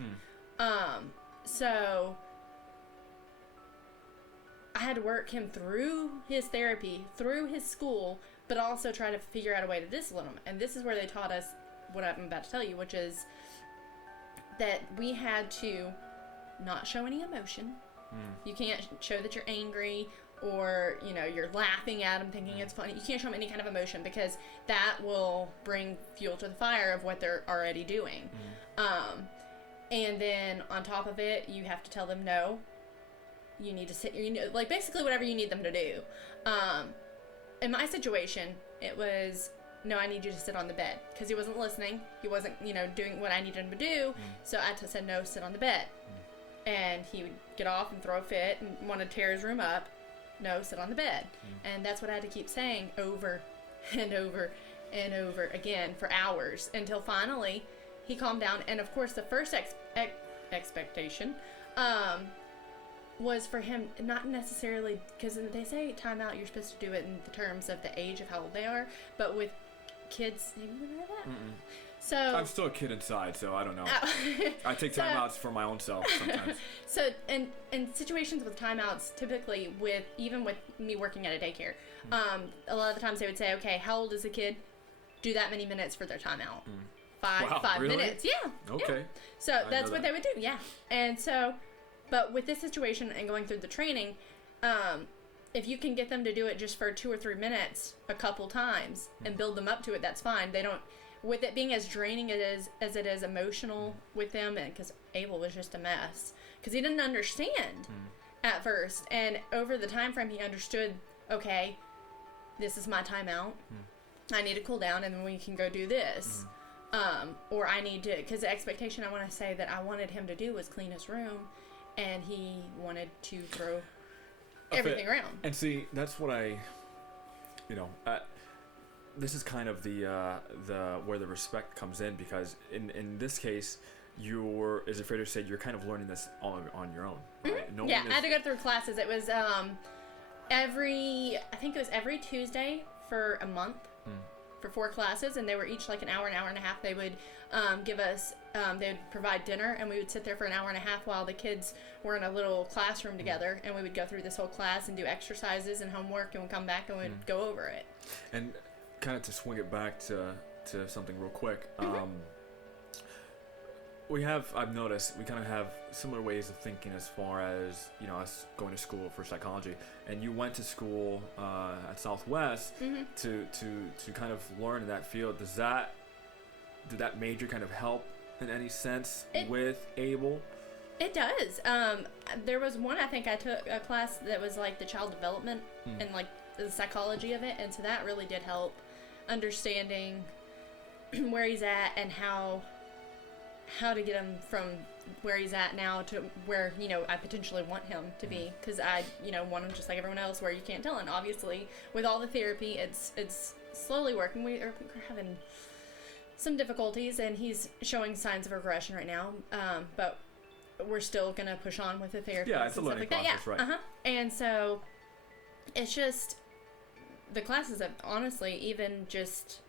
So I had to work him through his therapy, through his school, but also try to figure out a way to discipline him. And this is where they taught us what I'm about to tell you, which is that we had to not show any emotion. You can't show that you're angry or, you know, you're laughing at them thinking it's funny. You can't show them any kind of emotion because that will bring fuel to the fire of what they're already doing. And then on top of it, you have to tell them no. You need to sit, like basically whatever you need them to do. In my situation, it was, no, I need you to sit on the bed because he wasn't listening. He wasn't, you know, doing what I needed him to do. So I said, no, sit on the bed. And he would get off and throw a fit and want to tear his room up. No, sit on the bed. And that's what I had to keep saying over and over and over again for hours until finally he calmed down. And of course, the first expectation was for him not necessarily, because they say timeout, you're supposed to do it in the terms of the age of how old they are, but with kids, have you ever heard that? So I'm still a kid inside, so I don't know. I take timeouts for my own self sometimes. So, in situations with timeouts, typically even with me working at a daycare, a lot of the times they would say, okay, how old is the kid? Do that many minutes for their timeout. Five really? minutes. Yeah. Okay. Yeah. So that's what they would do. Yeah. And so, but with this situation and going through the training, if you can get them to do it just for 2 or 3 minutes a couple times and build them up to it, that's fine. They don't, with it being as draining as it is emotional with them, and because Abel was just a mess because he didn't understand at first, and over the time frame he understood, okay, this is my timeout. I need to cool down and then we can go do this. Or I need to, because the expectation I want to say that I wanted him to do was clean his room, and he wanted to throw everything around. And see, that's what this is kind of the where the respect comes in, because in this case, is it fair to say you're kind of learning this on your own, right? Yeah, I had to go through classes. It was I think it was every Tuesday for a month. For 4 classes, and they were each like an hour and a half. They would give us, they would provide dinner, and we would sit there for an hour and a half while the kids were in a little classroom together, and we would go through this whole class and do exercises and homework, and we'd come back and we'd go over it. And kind of to swing it back to something real quick, I've noticed we kind of have similar ways of thinking as far as, you know, us going to school for psychology. And you went to school at Southwest to kind of learn in that field. Did that major kind of help in any sense with Abel? It does. There was one, I think I took a class that was like the child development and like the psychology of it. And so that really did help understanding where he's at and how to get him from where he's at now to where, you know, I potentially want him to be, because I, you know, want him just like everyone else where you can't tell. And obviously with all the therapy, it's slowly working. We're having some difficulties, and he's showing signs of regression right now, but we're still gonna push on with the therapy. Yeah, it's a learning process, right? And so it's just the classes have, honestly, even just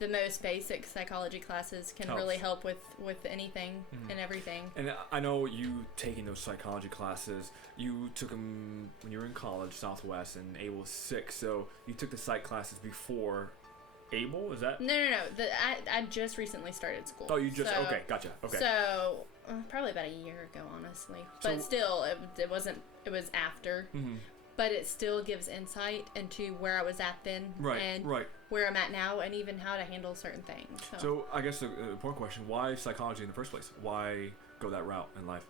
the most basic psychology classes can really help with anything and everything. And I know you taking those psychology classes, you took them when you were in college, Southwest, and Abel was 6, so you took the psych classes before Abel, is that? No. I just recently started school. Oh, you just, okay, gotcha, okay. So, probably about a year ago, honestly. But still, it wasn't, it was after. But it still gives insight into where I was at then, and where I'm at now, and even how to handle certain things. So I guess the important question, why psychology in the first place? Why go that route in life?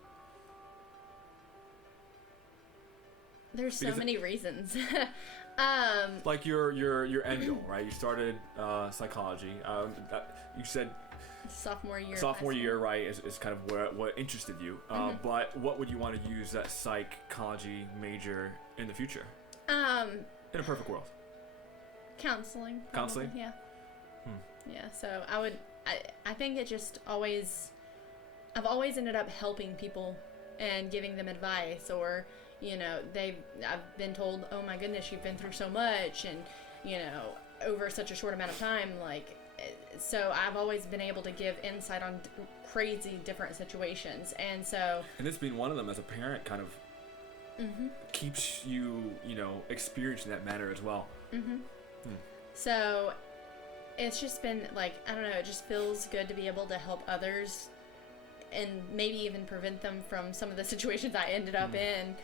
There's so many reasons. Like your end goal, right? You started psychology. You said sophomore year, right, is kind of what interested you. But what would you want to use that psychology major in the future? In a perfect world. Counseling. Counseling? Yeah. Yeah, so I think it just I've always ended up helping people and giving them advice, or, you know, I've been told, oh my goodness, you've been through so much, and, you know, over such a short amount of time, like, so I've always been able to give insight on crazy different situations, and this being one of them as a parent, kind of keeps you, experiencing that manner as well. So it's just been like, I don't know, it just feels good to be able to help others and maybe even prevent them from some of the situations I ended up in,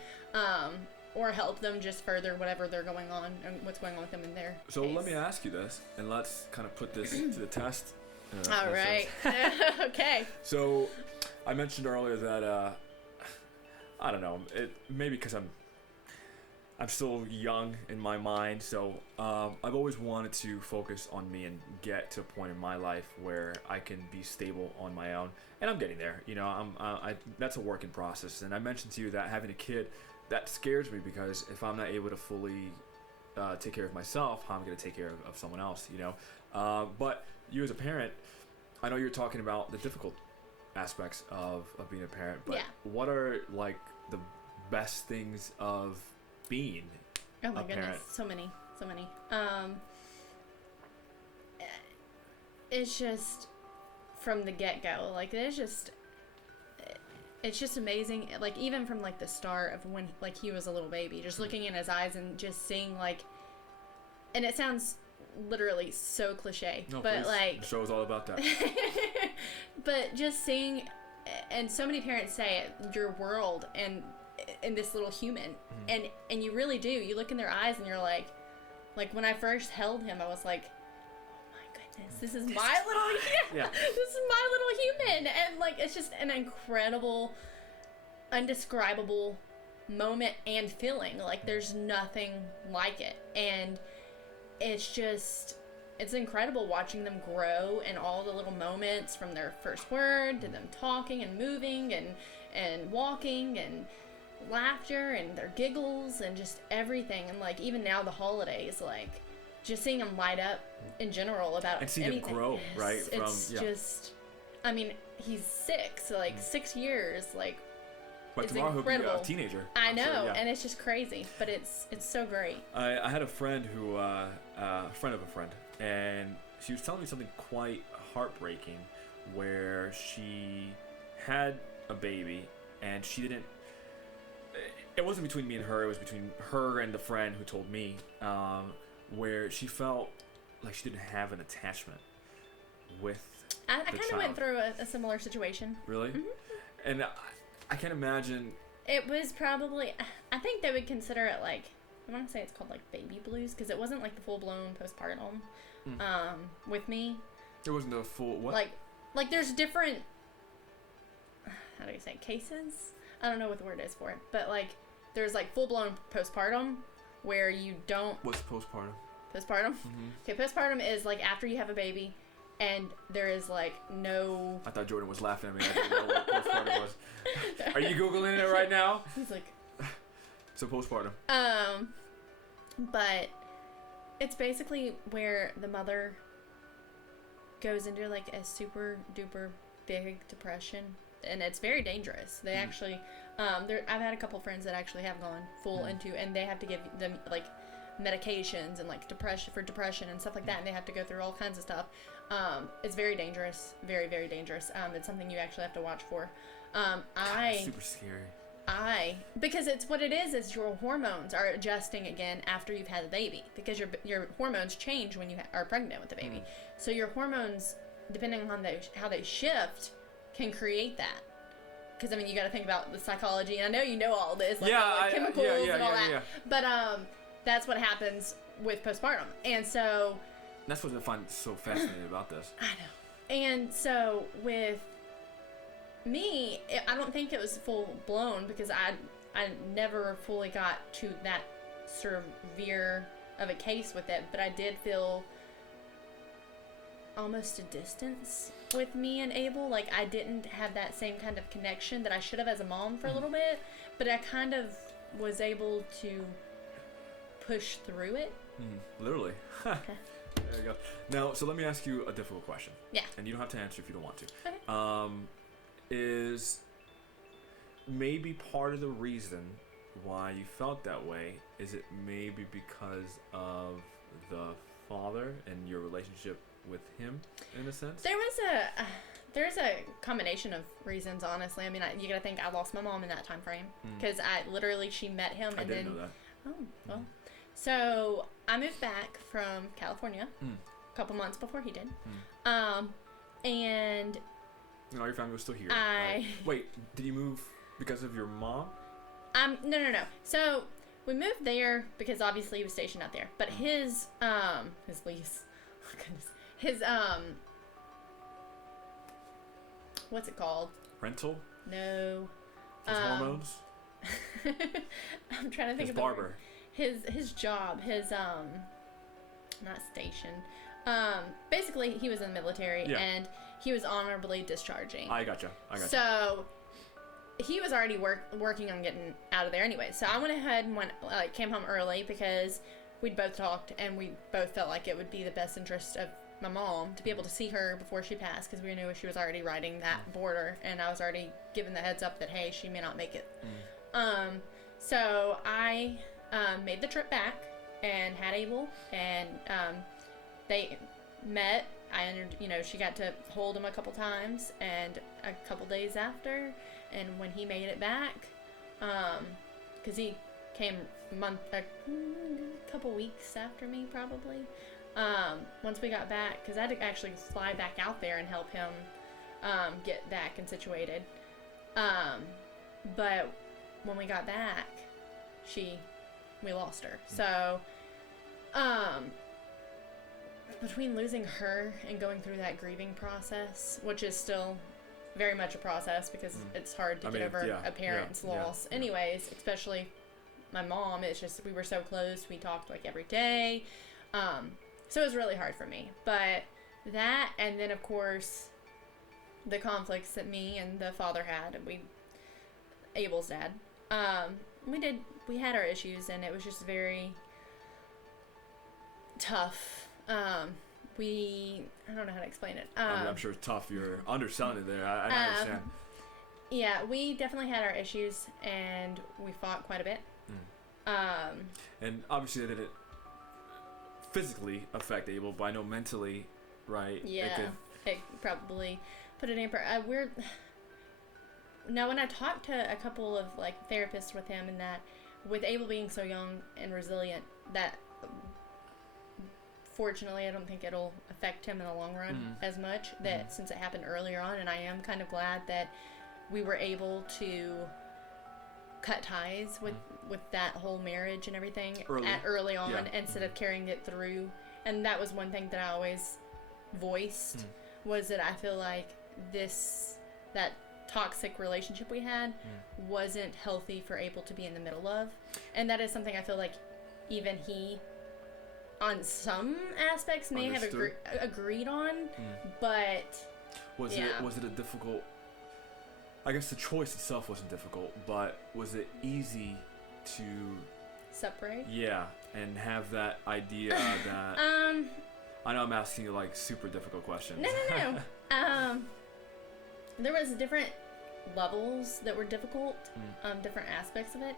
or help them just further whatever they're going on and what's going on with them in their case. Let me ask you this, and let's kind of put this to the test. All right. Okay. So I mentioned earlier that I don't know, maybe because I'm still young in my mind, so I've always wanted to focus on me and get to a point in my life where I can be stable on my own, and I'm getting there. That's a working process, and I mentioned to you that having a kid, that scares me, because if I'm not able to fully take care of myself, how am I going to take care of someone else? But you as a parent, I know you're talking about the difficult aspects of being a parent, but what are like the best things of being oh my a goodness parent? so many it's just from the get-go, like it's just amazing, like even from like the start of when like he was a little baby, just looking in his eyes and just seeing like, and it sounds literally so cliche, No, but please. like The show is all about that. but just seeing, and so many parents say it, your world and this little human, and you really do, you look in their eyes and you're like when I first held him, I was like, oh my goodness, this is my little this is my little human, and like it's just an incredible, undescribable moment and feeling, like there's nothing like it, and it's incredible watching them grow, and all the little moments from their first word to them talking and moving and walking and laughter and their giggles and just everything, and like even now the holidays, like just seeing them light up in general about and see anything. them grow, right? It's just, I mean, he's 6, so like 6 years, like but it's tomorrow incredible. he'll be a teenager. I know, and it's just crazy, but it's so great. I had a friend who, a friend of a friend, and she was telling me something quite heartbreaking, where she had a baby, and she didn't. It wasn't between me and her. It was between her and the friend who told me, where she felt like she didn't have an attachment with. I kind of went through a similar situation. Really? And I can't imagine. It was probably, I think they would consider it like, I want to say it's called like baby blues, because it wasn't like the full blown postpartum with me. It wasn't a full what? Like there's different, how do you say, cases? I don't know what the word is for it, but like there's like full blown postpartum where you don't. What's postpartum? Postpartum? Okay, postpartum is like after you have a baby, and there is like no. I thought Jordan was laughing at me. I didn't know what postpartum was. Are you Googling it right now? He's like. So postpartum. But it's basically where the mother goes into like a super duper big depression, and it's very dangerous. They actually, I've had a couple friends that actually have gone full into, and they have to give them like medications and like depression and stuff like that, and they have to go through all kinds of stuff. It's very dangerous, very, very dangerous. It's something you actually have to watch for. Super scary. Because it's what it is your hormones are adjusting again after you've had a baby, because your hormones change when you are pregnant with the baby. So your hormones, depending on how they shift, can create that. Because I mean, you got to think about the psychology, and I know you know all this, like chemicals and all that. But that's what happens with postpartum, and so that's what I find so fascinating about this. I know. And so with me, I don't think it was full blown, because I never fully got to that severe of a case with it, but I did feel almost a distance with me and Abel. Like I didn't have that same kind of connection that I should have as a mom for a little bit, but I kind of was able to push through it. Literally. Okay. There you go. Now, so let me ask you a difficult question. Yeah. And you don't have to answer if you don't want to. Okay. Is maybe part of the reason why you felt that way, is it maybe because of the father and your relationship with him, in a sense? There was There's a combination of reasons, honestly. I mean, you gotta think I lost my mom in that time frame because she met him and I didn't know that. Oh, well. So I moved back from California a couple months before he did. And all your family was still here. Right? Wait, did you move because of your mom? No. So we moved there because obviously he was stationed out there. But his lease, oh goodness, his what's it called? Rental? No. His hormones? I'm trying to think of barber. His job, not station. Basically he was in the military and he was honorably discharging. I gotcha. So he was already working on getting out of there anyway. So I went ahead and came home early because we'd both talked and we both felt like it would be the best interest of my mom to be able to see her before she passed because we knew she was already riding that border and I was already given the heads up that, hey, she may not make it. So I made the trip back and had Abel and they met. She got to hold him a couple times and a couple days after, and when he made it back, because he came a couple weeks after me probably. Once we got back, because I had to actually fly back out there and help him get back and situated. But when we got back, we lost her. So, between losing her and going through that grieving process, which is still very much a process because it's hard to get over a parent's loss. Anyways, especially my mom, it's just, we were so close. We talked like every day. So it was really hard for me. But that, and then of course, the conflicts that me and the father had, Abel's dad, we had our issues and it was just very tough. I don't know how to explain it. I'm sure it's tough. You're underselling it there. I understand. Yeah, we definitely had our issues and we fought quite a bit. And obviously that didn't physically affect Abel, but I know mentally, right? Yeah, it probably put it in. Now, when I talked to a couple of therapists with him, and that with Abel being so young and resilient, that fortunately I don't think it'll affect him in the long run as much. That since it happened earlier on, and I am kind of glad that we were able to cut ties with that whole marriage and everything early on instead of carrying it through. And that was one thing that I always voiced was that I feel like that toxic relationship we had wasn't healthy for Abel to be in the middle of. And that is something I feel like even he on some aspects may have agreed on, but was it a difficult, I guess the choice itself wasn't difficult, but was it easy to separate? Yeah, and have that idea that I know I'm asking you super difficult questions. No. There was different levels that were difficult, different aspects of it.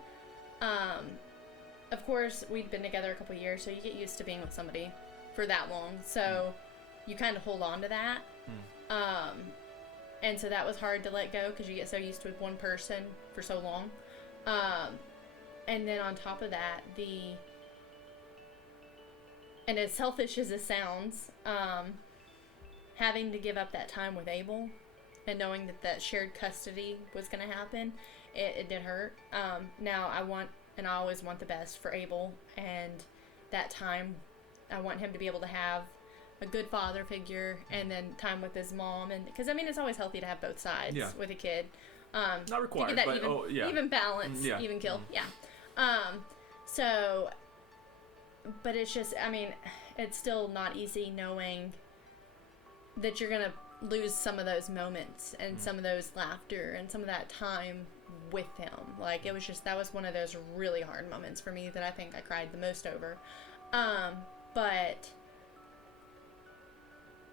Of course, we'd been together a couple years, so you get used to being with somebody for that long. So you kind of hold on to that. And so that was hard to let go because you get so used to one person for so long. And then on top of that, and as selfish as it sounds, having to give up that time with Abel and knowing that shared custody was going to happen, it did hurt. Now I always want the best for Abel, and that time I want him to be able to have a good father figure and then time with his mom, and because it's always healthy to have both sides with a kid. Not required, that but even balance, even kill. So, but it's just, it's still not easy knowing that you're gonna lose some of those moments and some of those laughter and some of that time with him. It was just, that was one of those really hard moments for me that I think I cried the most over. But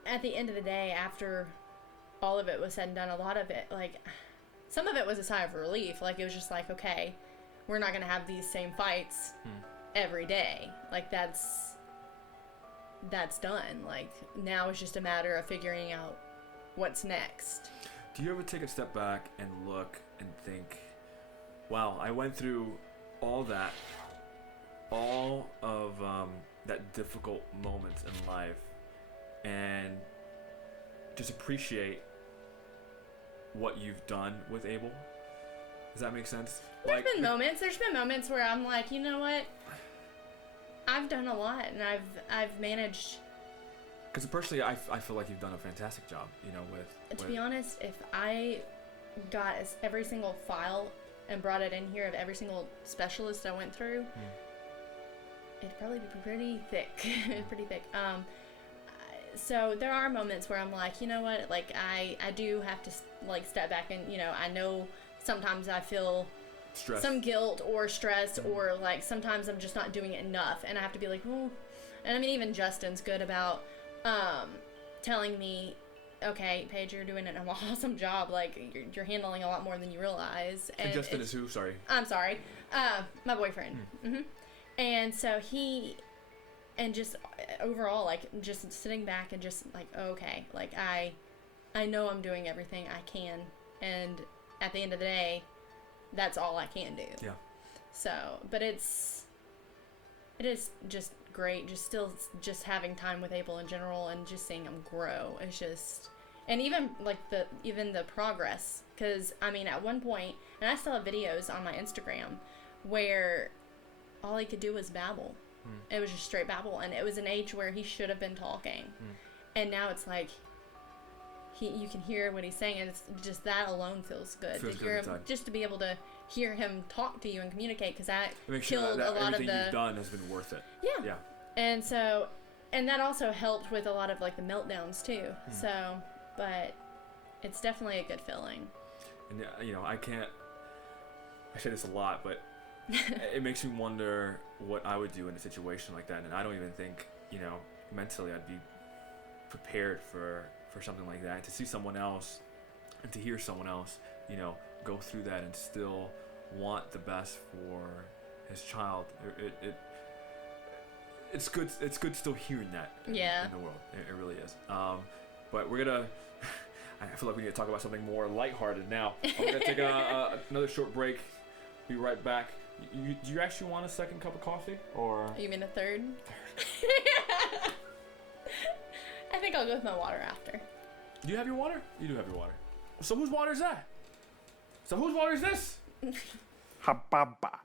at the end of the day, after all of it was said and done, a lot of it, some of it was a sigh of relief. It was just okay, we're not gonna have these same fights every day. That's done. Now it's just a matter of figuring out what's next. Do you ever take a step back and look and think, wow, I went through all of that difficult moments in life, and just appreciate what you've done with Abel? Does that make sense? There's been moments where I'm like, you know what? I've done a lot, and I've managed. Because personally, I feel like you've done a fantastic job, with... To be honest, if I got every single file and brought it in here of every single specialist I went through, it'd probably be pretty thick. Pretty thick. So there are moments where I'm like, you know what? Like, I do have to, like, step back and, I know sometimes I feel stress. Some guilt or stress, or, like, sometimes I'm just not doing it enough, and I have to be like, oh. And I mean, even Justin's good about telling me, okay, Paige, you're doing an awesome job. Like, you're handling a lot more than you realize. And Justin is who? Sorry. I'm sorry. My boyfriend. Mm-hmm. And so and just overall, like, just sitting back and just like, okay, like, I know I'm doing everything I can, and at the end of the day, that's all I can do. Yeah. So, but it is just great, just having time with Abel in general, and just seeing him grow. It's just, and even like the progress, because I mean, at one point, and I still have videos on my Instagram where all he could do was babble. It was just straight babble, and it was an age where he should have been talking, and now it's like you can hear what he's saying, and it's just that alone feels good. Just to be able to hear him talk to you and communicate, because that killed a lot of the... Everything you've done has been worth it. Yeah. And so, and that also helped with a lot of, like, the meltdowns, too. So, but it's definitely a good feeling. And, I say this a lot, but it makes me wonder what I would do in a situation like that. And I don't even think, mentally I'd be prepared for something like that. To see someone else and to hear someone else, go through that and still want the best for his child. It's good. It's good still hearing that in the world. It really is. But we're gonna. I feel like we need to talk about something more lighthearted now. We're gonna take another short break. Be right back. Do you actually want a second cup of coffee, or? You mean a third? I think I'll go with my water after. Do you have your water? You do have your water. So whose water is that? So whose water is this? Hababa.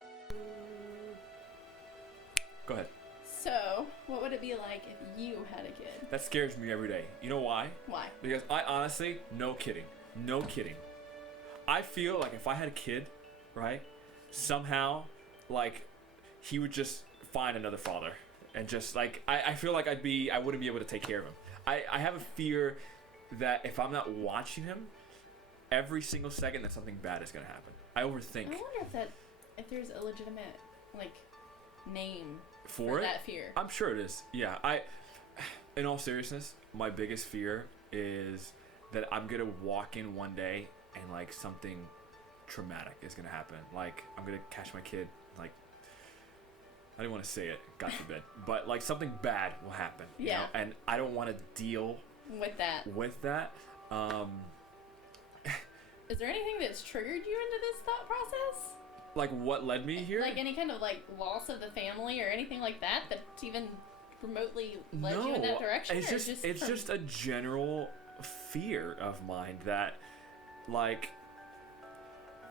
Go ahead. So, what would it be like if you had a kid? That scares me every day. You know why? Why? Because I honestly, no kidding. I feel like if I had a kid, right, somehow, like, he would just find another father. And just, like, I feel like I wouldn't be able to take care of him. I have a fear that if I'm not watching him, every single second that something bad is going to happen. I overthink. I wonder if there's a legitimate, like, name for that fear. I'm sure it is. Yeah. In all seriousness, my biggest fear is that I'm going to walk in one day and, like, something traumatic is going to happen. Like, I'm going to catch my kid, like, I didn't want to say it, God forbid, but, like, something bad will happen. You know? And I don't want to deal with that. Is there anything that's triggered you into this thought process? Like, what led me here? Like, any kind of, like, loss of the family or anything like that even remotely led you in that direction? It's just a general fear of mine that, like,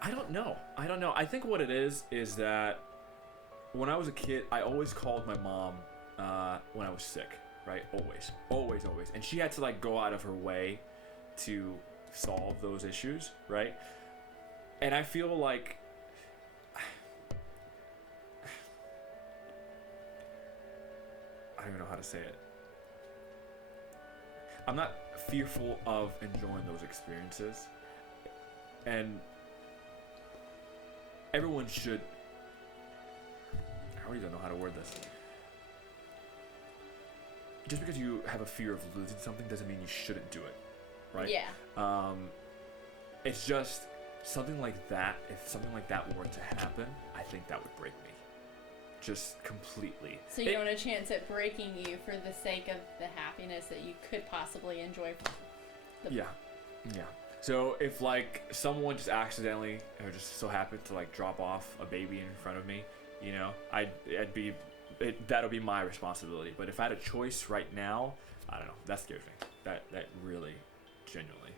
I don't know. I think what it is that when I was a kid, I always called my mom when I was sick, right? Always. And she had to, like, go out of her way to solve those issues, right? And I feel like I don't even know how to say it. I'm not fearful of enjoying those experiences, and everyone should. I really don't know how to word this. Just because you have a fear of losing something doesn't mean you shouldn't do it, right? Yeah. It's just something like that. If something like that were to happen, I think that would break me, just completely. So you don't want a chance at breaking you for the sake of the happiness that you could possibly enjoy. Yeah. So if like someone just accidentally or just so happened to like drop off a baby in front of me, you know, that'll be my responsibility. But if I had a choice right now, I don't know. That scares me. That really, genuinely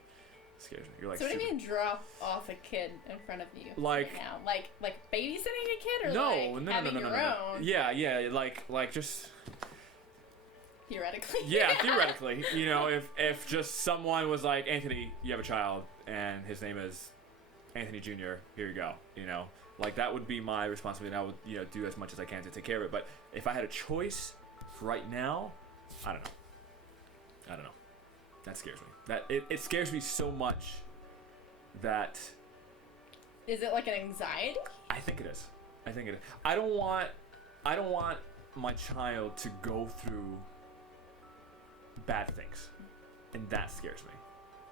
scares me. You're like. So what do you mean drop off a kid in front of you? Like right now, like babysitting a kid, or no, like no, having no, your no. own? Yeah, like just. Theoretically. Yeah, theoretically. You know, if just someone was like, Anthony, you have a child, and his name is Anthony Jr., here you go. You know, like that would be my responsibility, and I would, you know, do as much as I can to take care of it. But if I had a choice right now, I don't know. That scares me. It scares me so much that. Is it like an anxiety? I think it is. I don't want my child to go through bad things, and that scares me.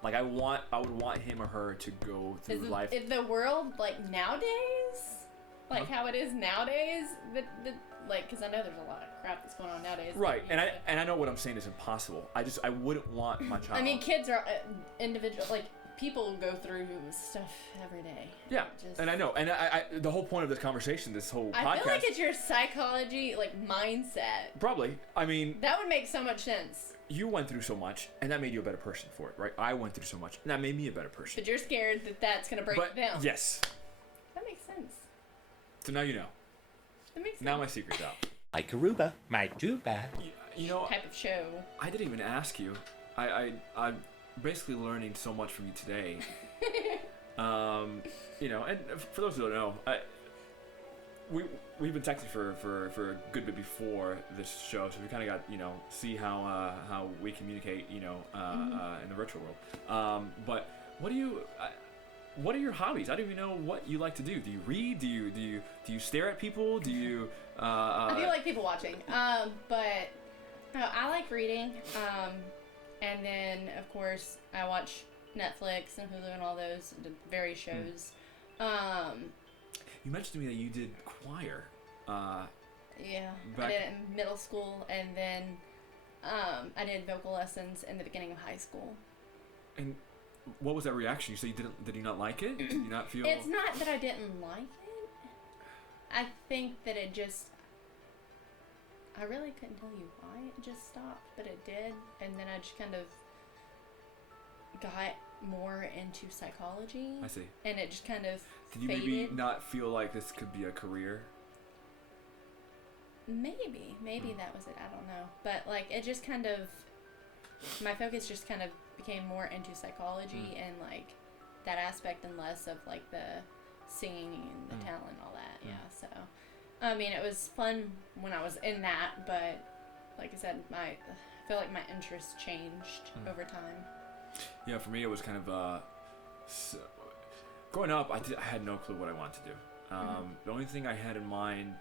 Like I would want him or her to go through life. Is the world like nowadays, like how it is nowadays? Like, because I know there's a lot of crap that's going on nowadays. Right, and I know what I'm saying is impossible. I wouldn't want my child. I mean, kids are individual. Like people go through stuff every day. Yeah, and I know, and I the whole point of this conversation, this whole podcast. I feel like it's your psychology, like mindset. Probably. I mean, that would make so much sense. You went through so much, and that made you a better person for it, right? I went through so much, and that made me a better person. But you're scared that that's going to break you down. Yes. That makes sense. So now you know. That makes sense. Now my secret's out. My Karuba, my Juba. You know, type of show. I didn't even ask you. I'm basically learning so much from you today. You know, and for those who don't know, we've been texting for a good bit before this show, so we kind of got, you know, see how we communicate, you know, in the virtual world. But what are your hobbies? I don't even know what you like to do. Do you read? Do you stare at people? Do you? I do like people watching, but no, I like reading. And then of course I watch Netflix and Hulu and all those various shows. You mentioned to me that you did choir. Yeah, I did it in middle school, and then I did vocal lessons in the beginning of high school. And what was that reaction? You said did you not like it? Did you not feel? It's not that I didn't like it. I think that it just. I really couldn't tell you why it just stopped, but it did, and then I just kind of got more into psychology. I see. And it just kind of Did you faded. maybe not feel like this could be a career? Maybe that was it. I don't know, but like it just kind of, my focus just kind of became more into psychology and like that aspect, and less of like the singing and the talent and all that. Yeah. So, I mean, it was fun when I was in that, but like I said, I feel like my interests changed over time. Yeah, for me it was kind of growing up. I had no clue what I wanted to do. The only thing I had in mind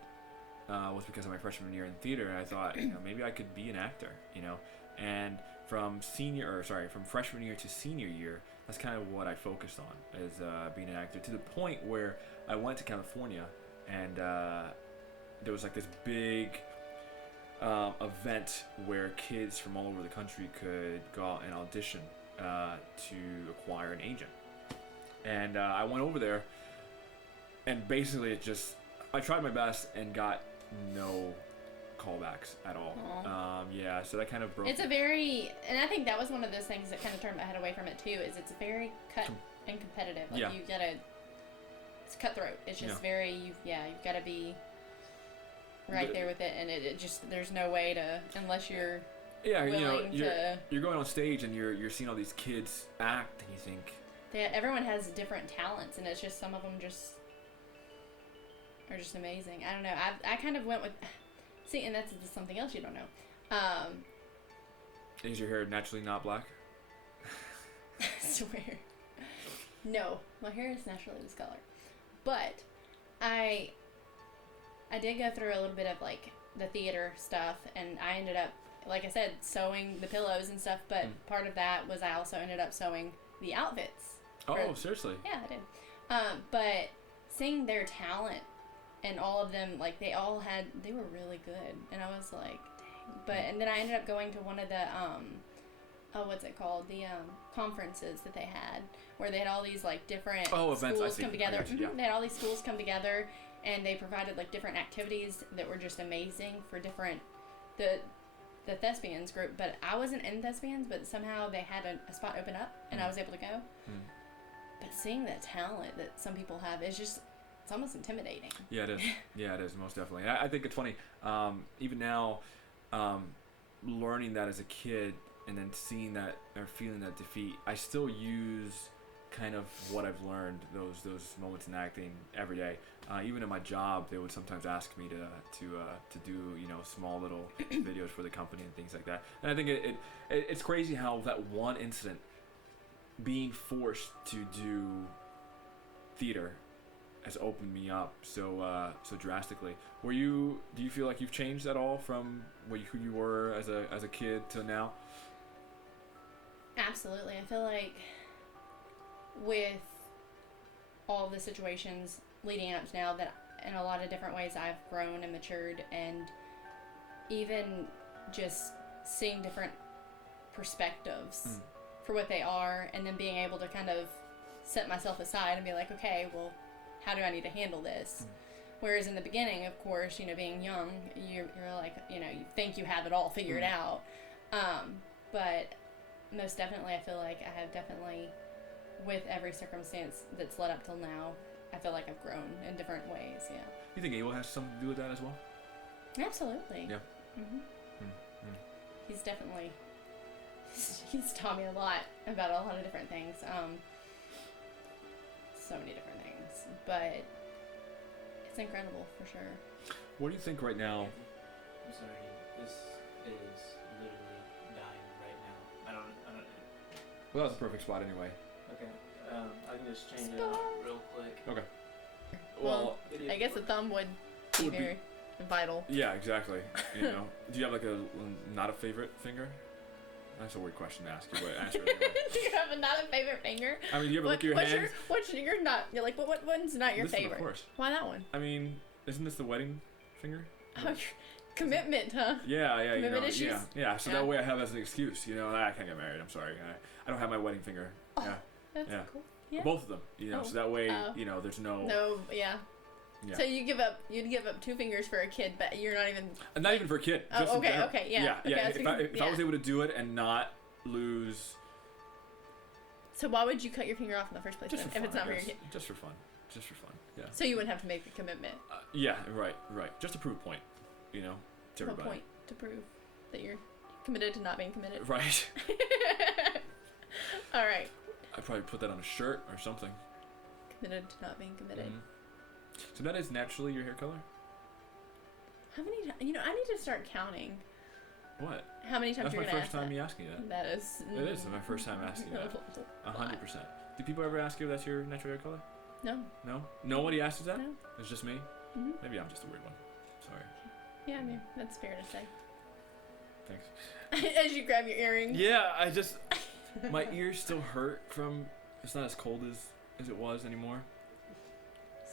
was because of my freshman year in theater, and I thought, you know, maybe I could be an actor, you know. And from freshman year to senior year, that's kind of what I focused on, is being an actor, to the point where I went to California, and there was like this big event where kids from all over the country could go out and audition to acquire an agent. And I went over there, and basically I tried my best and got no callbacks at all. Yeah, so that kind of broke. It's and I think that was one of those things that kind of turned my head away from it too, is it's very cut and competitive. Like you gotta, it's cutthroat. It's just very, you've gotta be right there with it, and it just, there's no way to, unless you're you're going on stage and you're seeing all these kids act, and you think everyone has different talents, and it's just, some of them just are just amazing. I don't know. I kind of went with, see, and that's something else you don't know. Is your hair naturally not black? I swear. No, my hair is naturally this color, but I did go through a little bit of like the theater stuff, and I ended up, like I said, sewing the pillows and stuff, but part of that was I also ended up sewing the outfits. Oh, seriously? Yeah, I did. But seeing their talent, and all of them, like they were really good, and I was like, dang. And then I ended up going to one of the what's it called? The conferences that they had, where they had all these like different events, schools come together. Yeah. They had all these schools come together, and they provided like different activities that were just amazing for different the thespians group. But I wasn't in thespians, but somehow they had a spot open up, and I was able to go. But seeing the talent that some people have is just, it's almost intimidating. Yeah, it is. Yeah, it is, most definitely. I think it's funny. Even now, learning that as a kid and then seeing that or feeling that defeat, I still use kind of what I've learned, those moments in acting every day. Even in my job, they would sometimes ask me to do small little videos for the company and things like that. And I think it's crazy how that one incident, being forced to do theater, has opened me up so drastically. Do you feel like you've changed at all from who you were as a kid to now? Absolutely. I feel like with all of the situations leading up to now, that in a lot of different ways I've grown and matured, and even just seeing different perspectives for what they are, and then being able to kind of set myself aside and be like, okay, well, how do I need to handle this? Whereas in the beginning, of course, being young, you're like, you think you have it all figured out. But most definitely, I feel like I have definitely, with every circumstance that's led up till now, I feel like I've grown in different ways, yeah. You think Abel has something to do with that as well? Absolutely. Yeah. He's definitely, he's taught me a lot about a lot of different things. So many different things. But it's incredible, for sure. What do you think right now? I'm sorry, this is literally dying right now. I don't. Well, that's a perfect spot anyway. Okay. I can just change it up real quick. Okay. Well, I guess a thumb would be very vital. Yeah, exactly. Do you have like not a favorite finger? That's a weird question to ask you, but answer it anyway. Do you have not a favorite finger? I mean, you ever look at your hands? What one's not your this favorite? One, of course. Why that one? I mean, isn't this the wedding finger? Oh, commitment, huh? Yeah. Commitment issues? Yeah. So that way I have as an excuse. I can't get married. I'm sorry. I don't have my wedding finger. Oh, yeah. That's cool. Yeah. Both of them. So that way, there's no. No. Yeah. Yeah. So you'd give up 2 fingers for a kid, but you're not even. Not even for a kid. Oh, just in okay. general. Okay. Yeah. Yeah. Okay, if I was able to do it and not lose. So why would you cut your finger off in the first place Just then, for if fun, it's not for your kid? Just for fun. Yeah. So you wouldn't have to make the commitment. Yeah. Right. Just to prove a point. To everybody. What point to prove that you're committed to not being committed? Right. All right. I'd probably put that on a shirt or something. Committed to not being committed. So that is naturally your hair color? How many times? I need to start counting. What? How many times That's you're my gonna first ask time that? you asking that. That is. It is my first time asking that. 100%. Do people ever ask you if that's your natural hair color? No. No? Nobody asks that? No. It's just me? Mm-hmm. Maybe I'm just a weird one. Sorry. Yeah, I mean, that's fair to say. Thanks. As you grab your earring. Yeah, I just... my ears still hurt from... It's not as cold as it was anymore.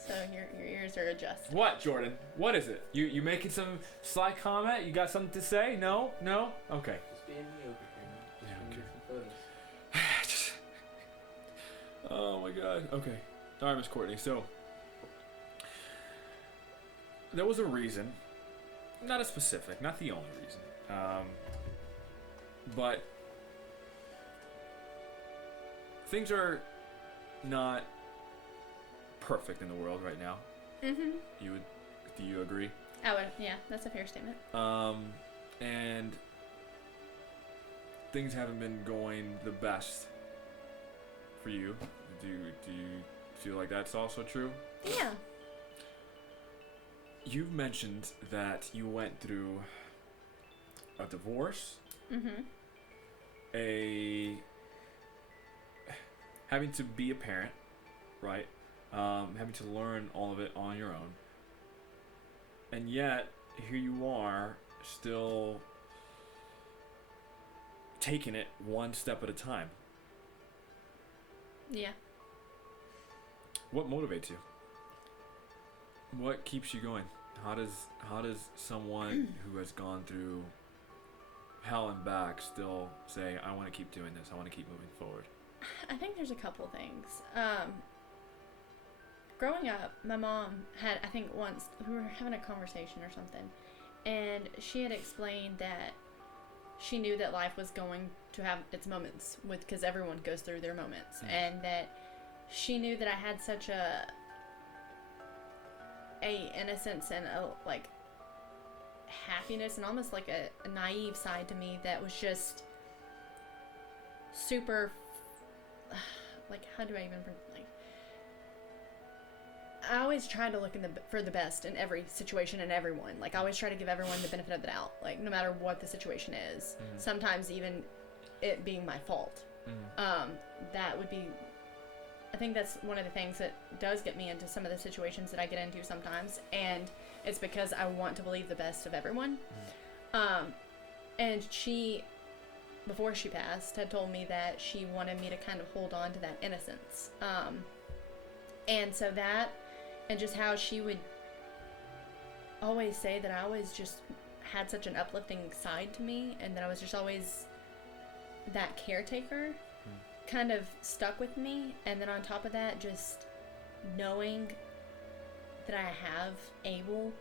So your ears are adjusted. What, Jordan? What is it? You making some sly comment? You got something to say? No? Okay. Just being mediocre here, man. Just Yeah, showing okay. you some photos. Oh my god. Okay. Alright, Miss Courtney. So, there was a reason. Not a specific. Not the only reason. But things are not perfect in the world right now. Mm-hmm. Do you agree? I would. Yeah, that's a fair statement. And things haven't been going the best for you. Do you feel like that's also true? Yeah. You've mentioned that you went through a divorce, having to be a parent, right? Having to learn all of it on your own. And yet, here you are, still taking it one step at a time. Yeah. What motivates you? What keeps you going? How does someone who has gone through hell and back still say, I want to keep doing this, I want to keep moving forward? I think there's a couple things. Growing up, my mom had, I think once, we were having a conversation or something, and she had explained that she knew that life was going to have its moments, because everyone goes through their moments, and that she knew that I had such a innocence and a, like, happiness and almost like a naive side to me that was just super, like, how do I even, like, I always try to look for the best in every situation and everyone. Like, I always try to give everyone the benefit of the doubt, like, no matter what the situation is. Sometimes even it being my fault. That would be, I think that's one of the things that does get me into some of the situations that I get into sometimes, and it's because I want to believe the best of everyone. And she, before she passed, had told me that she wanted me to kind of hold on to that innocence. And so that, and just how she would always say that I always just had such an uplifting side to me, and that I was just always that caretaker, kind of stuck with me. And then on top of that, just knowing that I have Abel,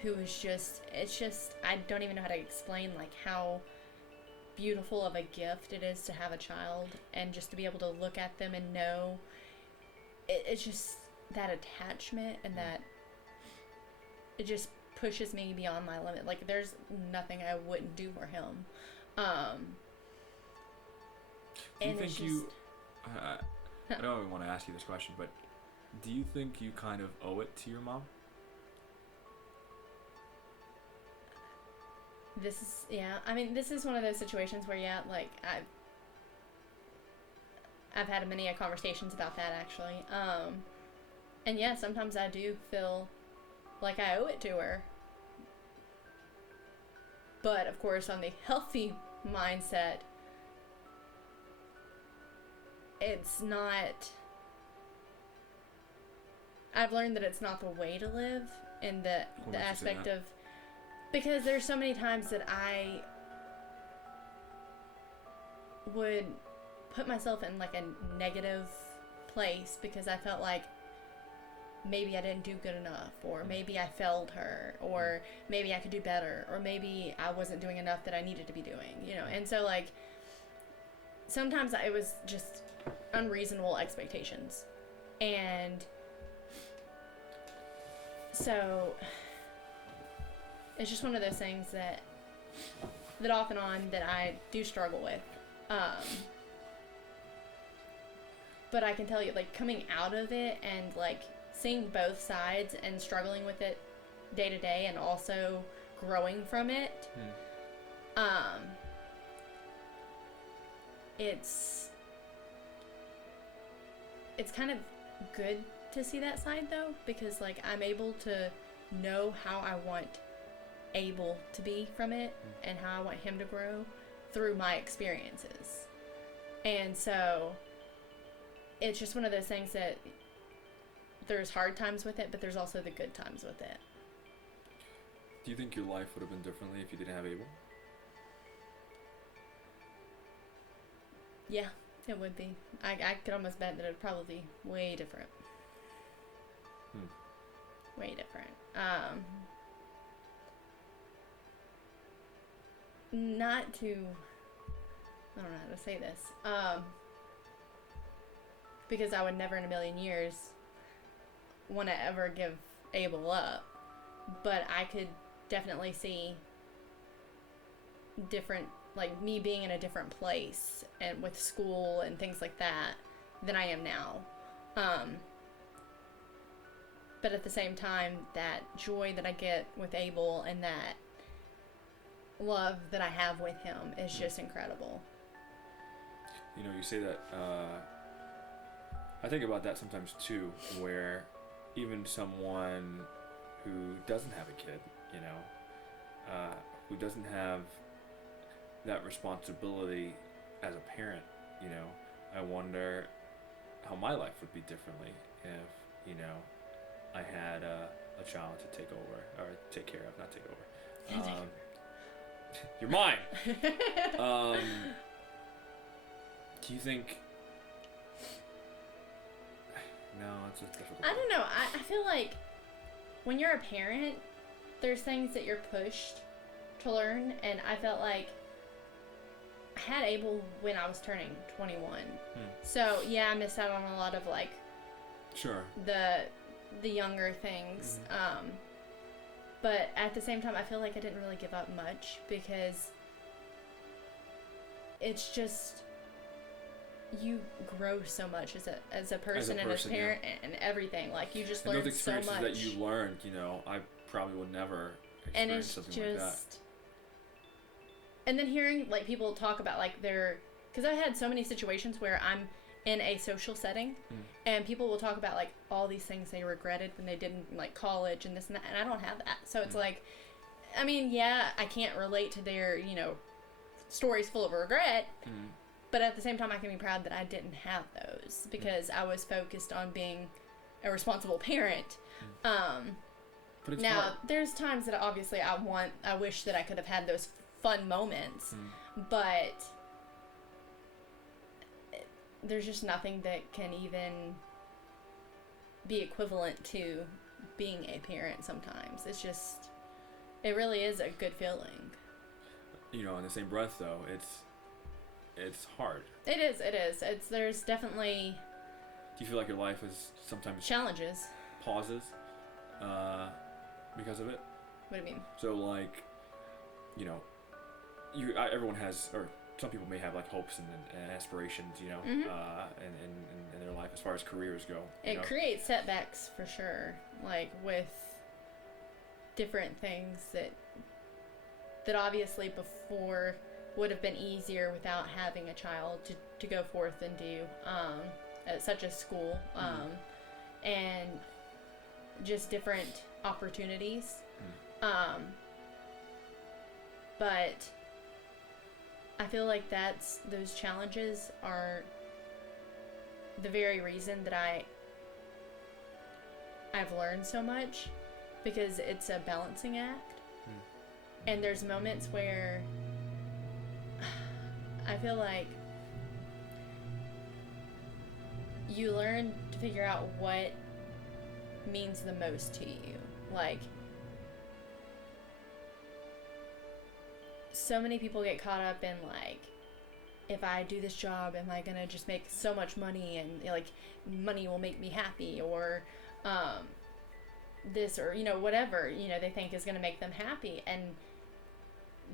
who is just, it's just, I don't even know how to explain, like, how beautiful of a gift it is to have a child, and just to be able to look at them and know, it's just that attachment, and that it just pushes me beyond my limit. Like, there's nothing I wouldn't do for him. Do you think you, I don't even want to ask you this question, but do you think you kind of owe it to your mom? This is, yeah, I mean, this is one of those situations where, yeah, like, I've had many conversations about that, actually. And yeah, sometimes I do feel like I owe it to her. But, of course, on the healthy mindset, it's not, I've learned that it's not the way to live, in the aspect of, because there's so many times that I would put myself in, like, a negative place because I felt like maybe I didn't do good enough, or maybe I failed her, or maybe I could do better, or maybe I wasn't doing enough that I needed to be doing, you know. And so, like, sometimes it was just unreasonable expectations. And so it's just one of those things that off and on that I do struggle with. But I can tell you, like, coming out of it and, like, seeing both sides and struggling with it day to day, and also growing from it, it's kind of good to see that side, though, because, like, I'm able to know how I want Abel to be from it, and how I want him to grow through my experiences. And so it's just one of those things that there's hard times with it, but there's also the good times with it. Do you think your life would have been differently if you didn't have Abel? Yeah, it would be. I could almost bet that it would probably be way different. Way different. Not to, I don't know how to say this, because I would never in a million years want to ever give Abel up, but I could definitely see different, like, me being in a different place and with school and things like that than I am now. But at the same time, that joy that I get with Abel and that love that I have with him is just incredible. You know, you say that, I think about that sometimes too, where even someone who doesn't have a kid, you know, who doesn't have that responsibility as a parent, you know, I wonder how my life would be differently if, you know, I had a child to take over, or take care of, not take over. You're mine. Do you think? No, it's a difficult. I don't know. I feel like when you're a parent, there's things that you're pushed to learn, and I felt like I had Abel when I was turning 21. So yeah, I missed out on a lot of like Sure. the younger things. But at the same time, I feel like I didn't really give up much because it's just you grow so much as a person and as a parent and everything. Like you just learn those so much. experiences that you learned, you know, I probably would never And experience it's something just, like that. and then hearing like people talk about like because I had so many situations where I'm in a social setting, and people will talk about like all these things they regretted when they didn't like college and this and that, and I don't have that. So it's like, I mean, yeah, I can't relate to their stories full of regret, but at the same time, I can be proud that I didn't have those because I was focused on being a responsible parent. But it's Now, hard. there's times that obviously I wish that I could have had those fun moments, but there's just nothing that can even be equivalent to being a parent sometimes. It really is a good feeling. You know, in the same breath though, it's hard. It is. There's definitely Do you feel like your life is sometimes challenges. pauses because of it? What do you mean? So like, you know, everyone has, or some people may have like hopes and aspirations, you know, in their life as far as careers go. It creates setbacks for sure, like with different things that obviously before would have been easier without having a child to go forth and do at such a school, and just different opportunities. But I feel like those challenges are the very reason that I've learned so much, because it's a balancing act. And there's moments where I feel like you learn to figure out what means the most to you. Like, so many people get caught up in like, if I do this job, am I gonna just make so much money, and like money will make me happy, or this, or whatever they think is gonna make them happy, and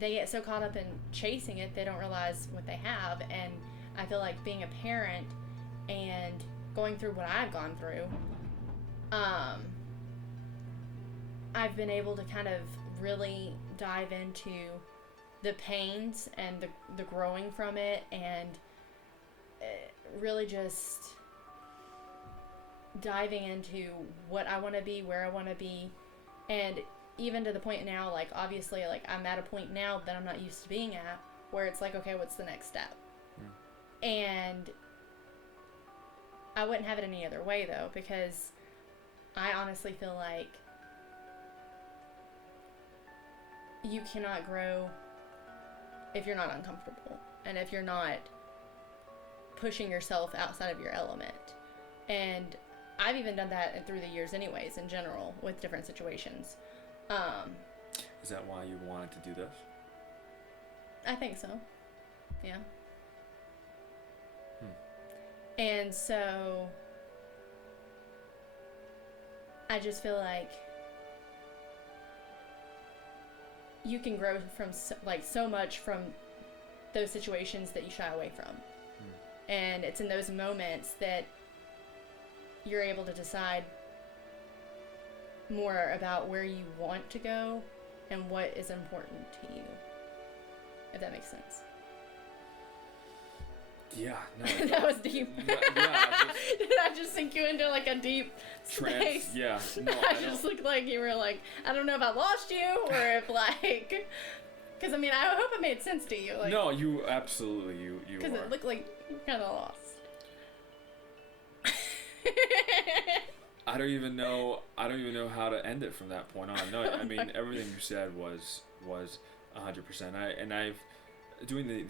they get so caught up in chasing it they don't realize what they have. And I feel like being a parent and going through what I've gone through, I've been able to kind of really dive into the pains and the growing from it, and really just diving into what I want to be, where I want to be, and even to the point now, like obviously, like I'm at a point now that I'm not used to being at, where it's like, okay, what's the next step? And I wouldn't have it any other way though, because I honestly feel like you cannot grow if you're not uncomfortable, and if you're not pushing yourself outside of your element. And I've even done that through the years anyways, in general, with different situations. Is that why you wanted to do this? I think so. Yeah. And so I just feel like you can grow from so much from those situations that you shy away from. And it's in those moments that you're able to decide more about where you want to go and what is important to you, if that makes sense. Yeah, no. That was deep. Yeah, Did I just sink you into like a deep trance. space? Yeah, no, I just looked like you were like, I don't know if I lost you or if like, because I mean, I hope it made sense to you. Like, no, you absolutely you because it looked like you kind of lost. I don't even know how to end it from that point on. No, I mean everything you said was 100%. I've doing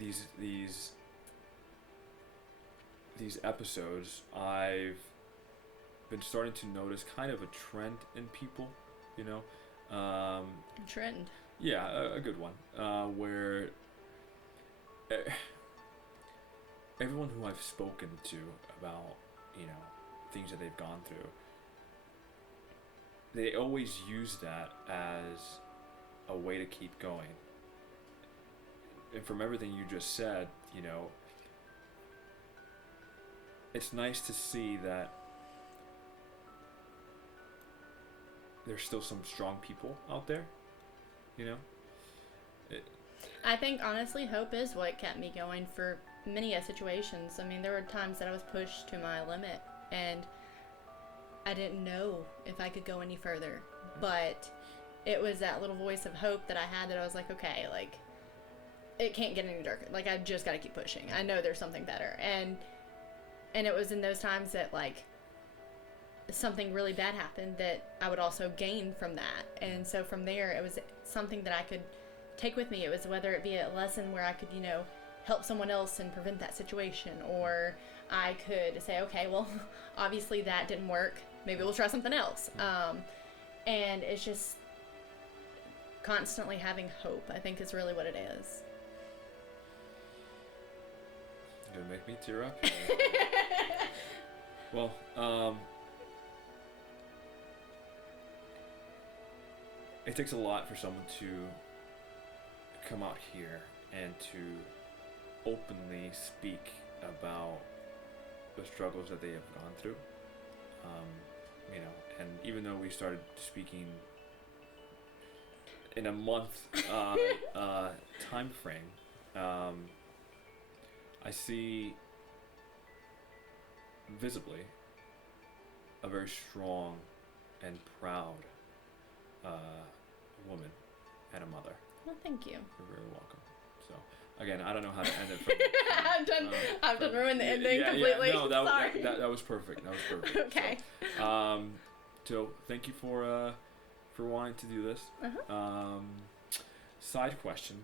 these episodes, I've been starting to notice kind of a trend in people, you know. Trend. Yeah, a good one. Where everyone who I've spoken to about, you know, things that they've gone through, they always use that as a way to keep going. And from everything you just said, you know, it's nice to see that there's still some strong people out there, you know? I think, honestly, hope is what kept me going for many situations. I mean, there were times that I was pushed to my limit, and I didn't know if I could go any further. But it was that little voice of hope that I had that I was like, okay, like, it can't get any darker. Like, I just got to keep pushing. I know there's something better. And it was in those times that, like, something really bad happened that I would also gain from that. And so from there, it was something that I could take with me. It was whether it be a lesson where I could, you know, help someone else and prevent that situation, or I could say, okay, well, obviously that didn't work. Maybe we'll try something else. And it's just constantly having hope, I think, is really what it is. You're gonna make me tear up. Well, it takes a lot for someone to come out here and to openly speak about the struggles that they have gone through. You know, and even though we started speaking in a month time frame, I see visibly a very strong and proud woman and a mother. Well, thank you. You're very welcome. So, again, I don't know how to end it. I've done ruined the ending completely. No, Sorry. that was perfect. That was perfect. Okay. So thank you for wanting to do this. Side question: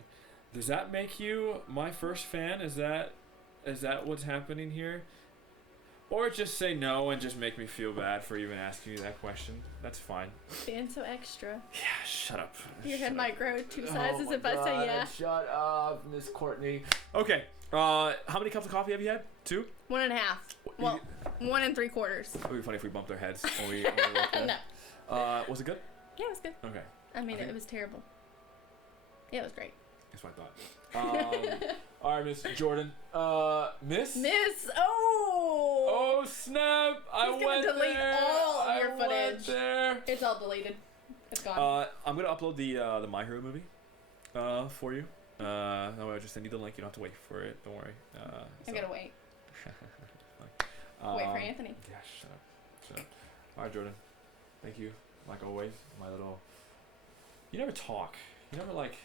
does that make you my first fan? Is that what's happening here? Or just say no and just make me feel bad for even asking you that question. That's fine. Being so extra. Yeah, shut up. Your head might grow 2 sizes if I say yeah. Shut up, Miss Courtney. Okay. How many cups of coffee have you had? 2? 1.5. Well, 1 3/4. It would be funny if we bumped our heads when we walked in. No. Was it good? Yeah, it was good. Okay. I mean, it was terrible. Yeah, it was great. That's what I thought. All right, Miss Jordan. Miss? Oh, snap! I He's gonna went delete there. all of your I footage. went there. it's all deleted. It's gone. I'm gonna upload the My Hero movie for you. No, I just send you the link. You don't have to wait for it. Don't worry. I gotta wait. Wait for Anthony. Yeah, shut up. All right, Jordan. Thank you. Like always, my little. You never talk. You never like.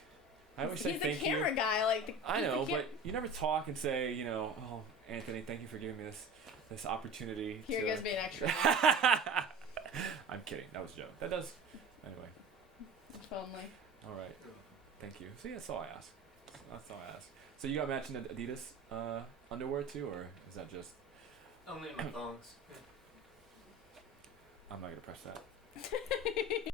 I always say He's thank a camera you. guy. Like I know, but you never talk and say, you know, oh, Anthony, thank you for giving me this opportunity. Here goes being extra. I'm kidding. That was a joke. That does. Anyway. If only. All right. Thank you. See, that's all I ask. That's all I ask. So you got matching Adidas underwear too, or is that just? Only my thongs. I'm not gonna press that.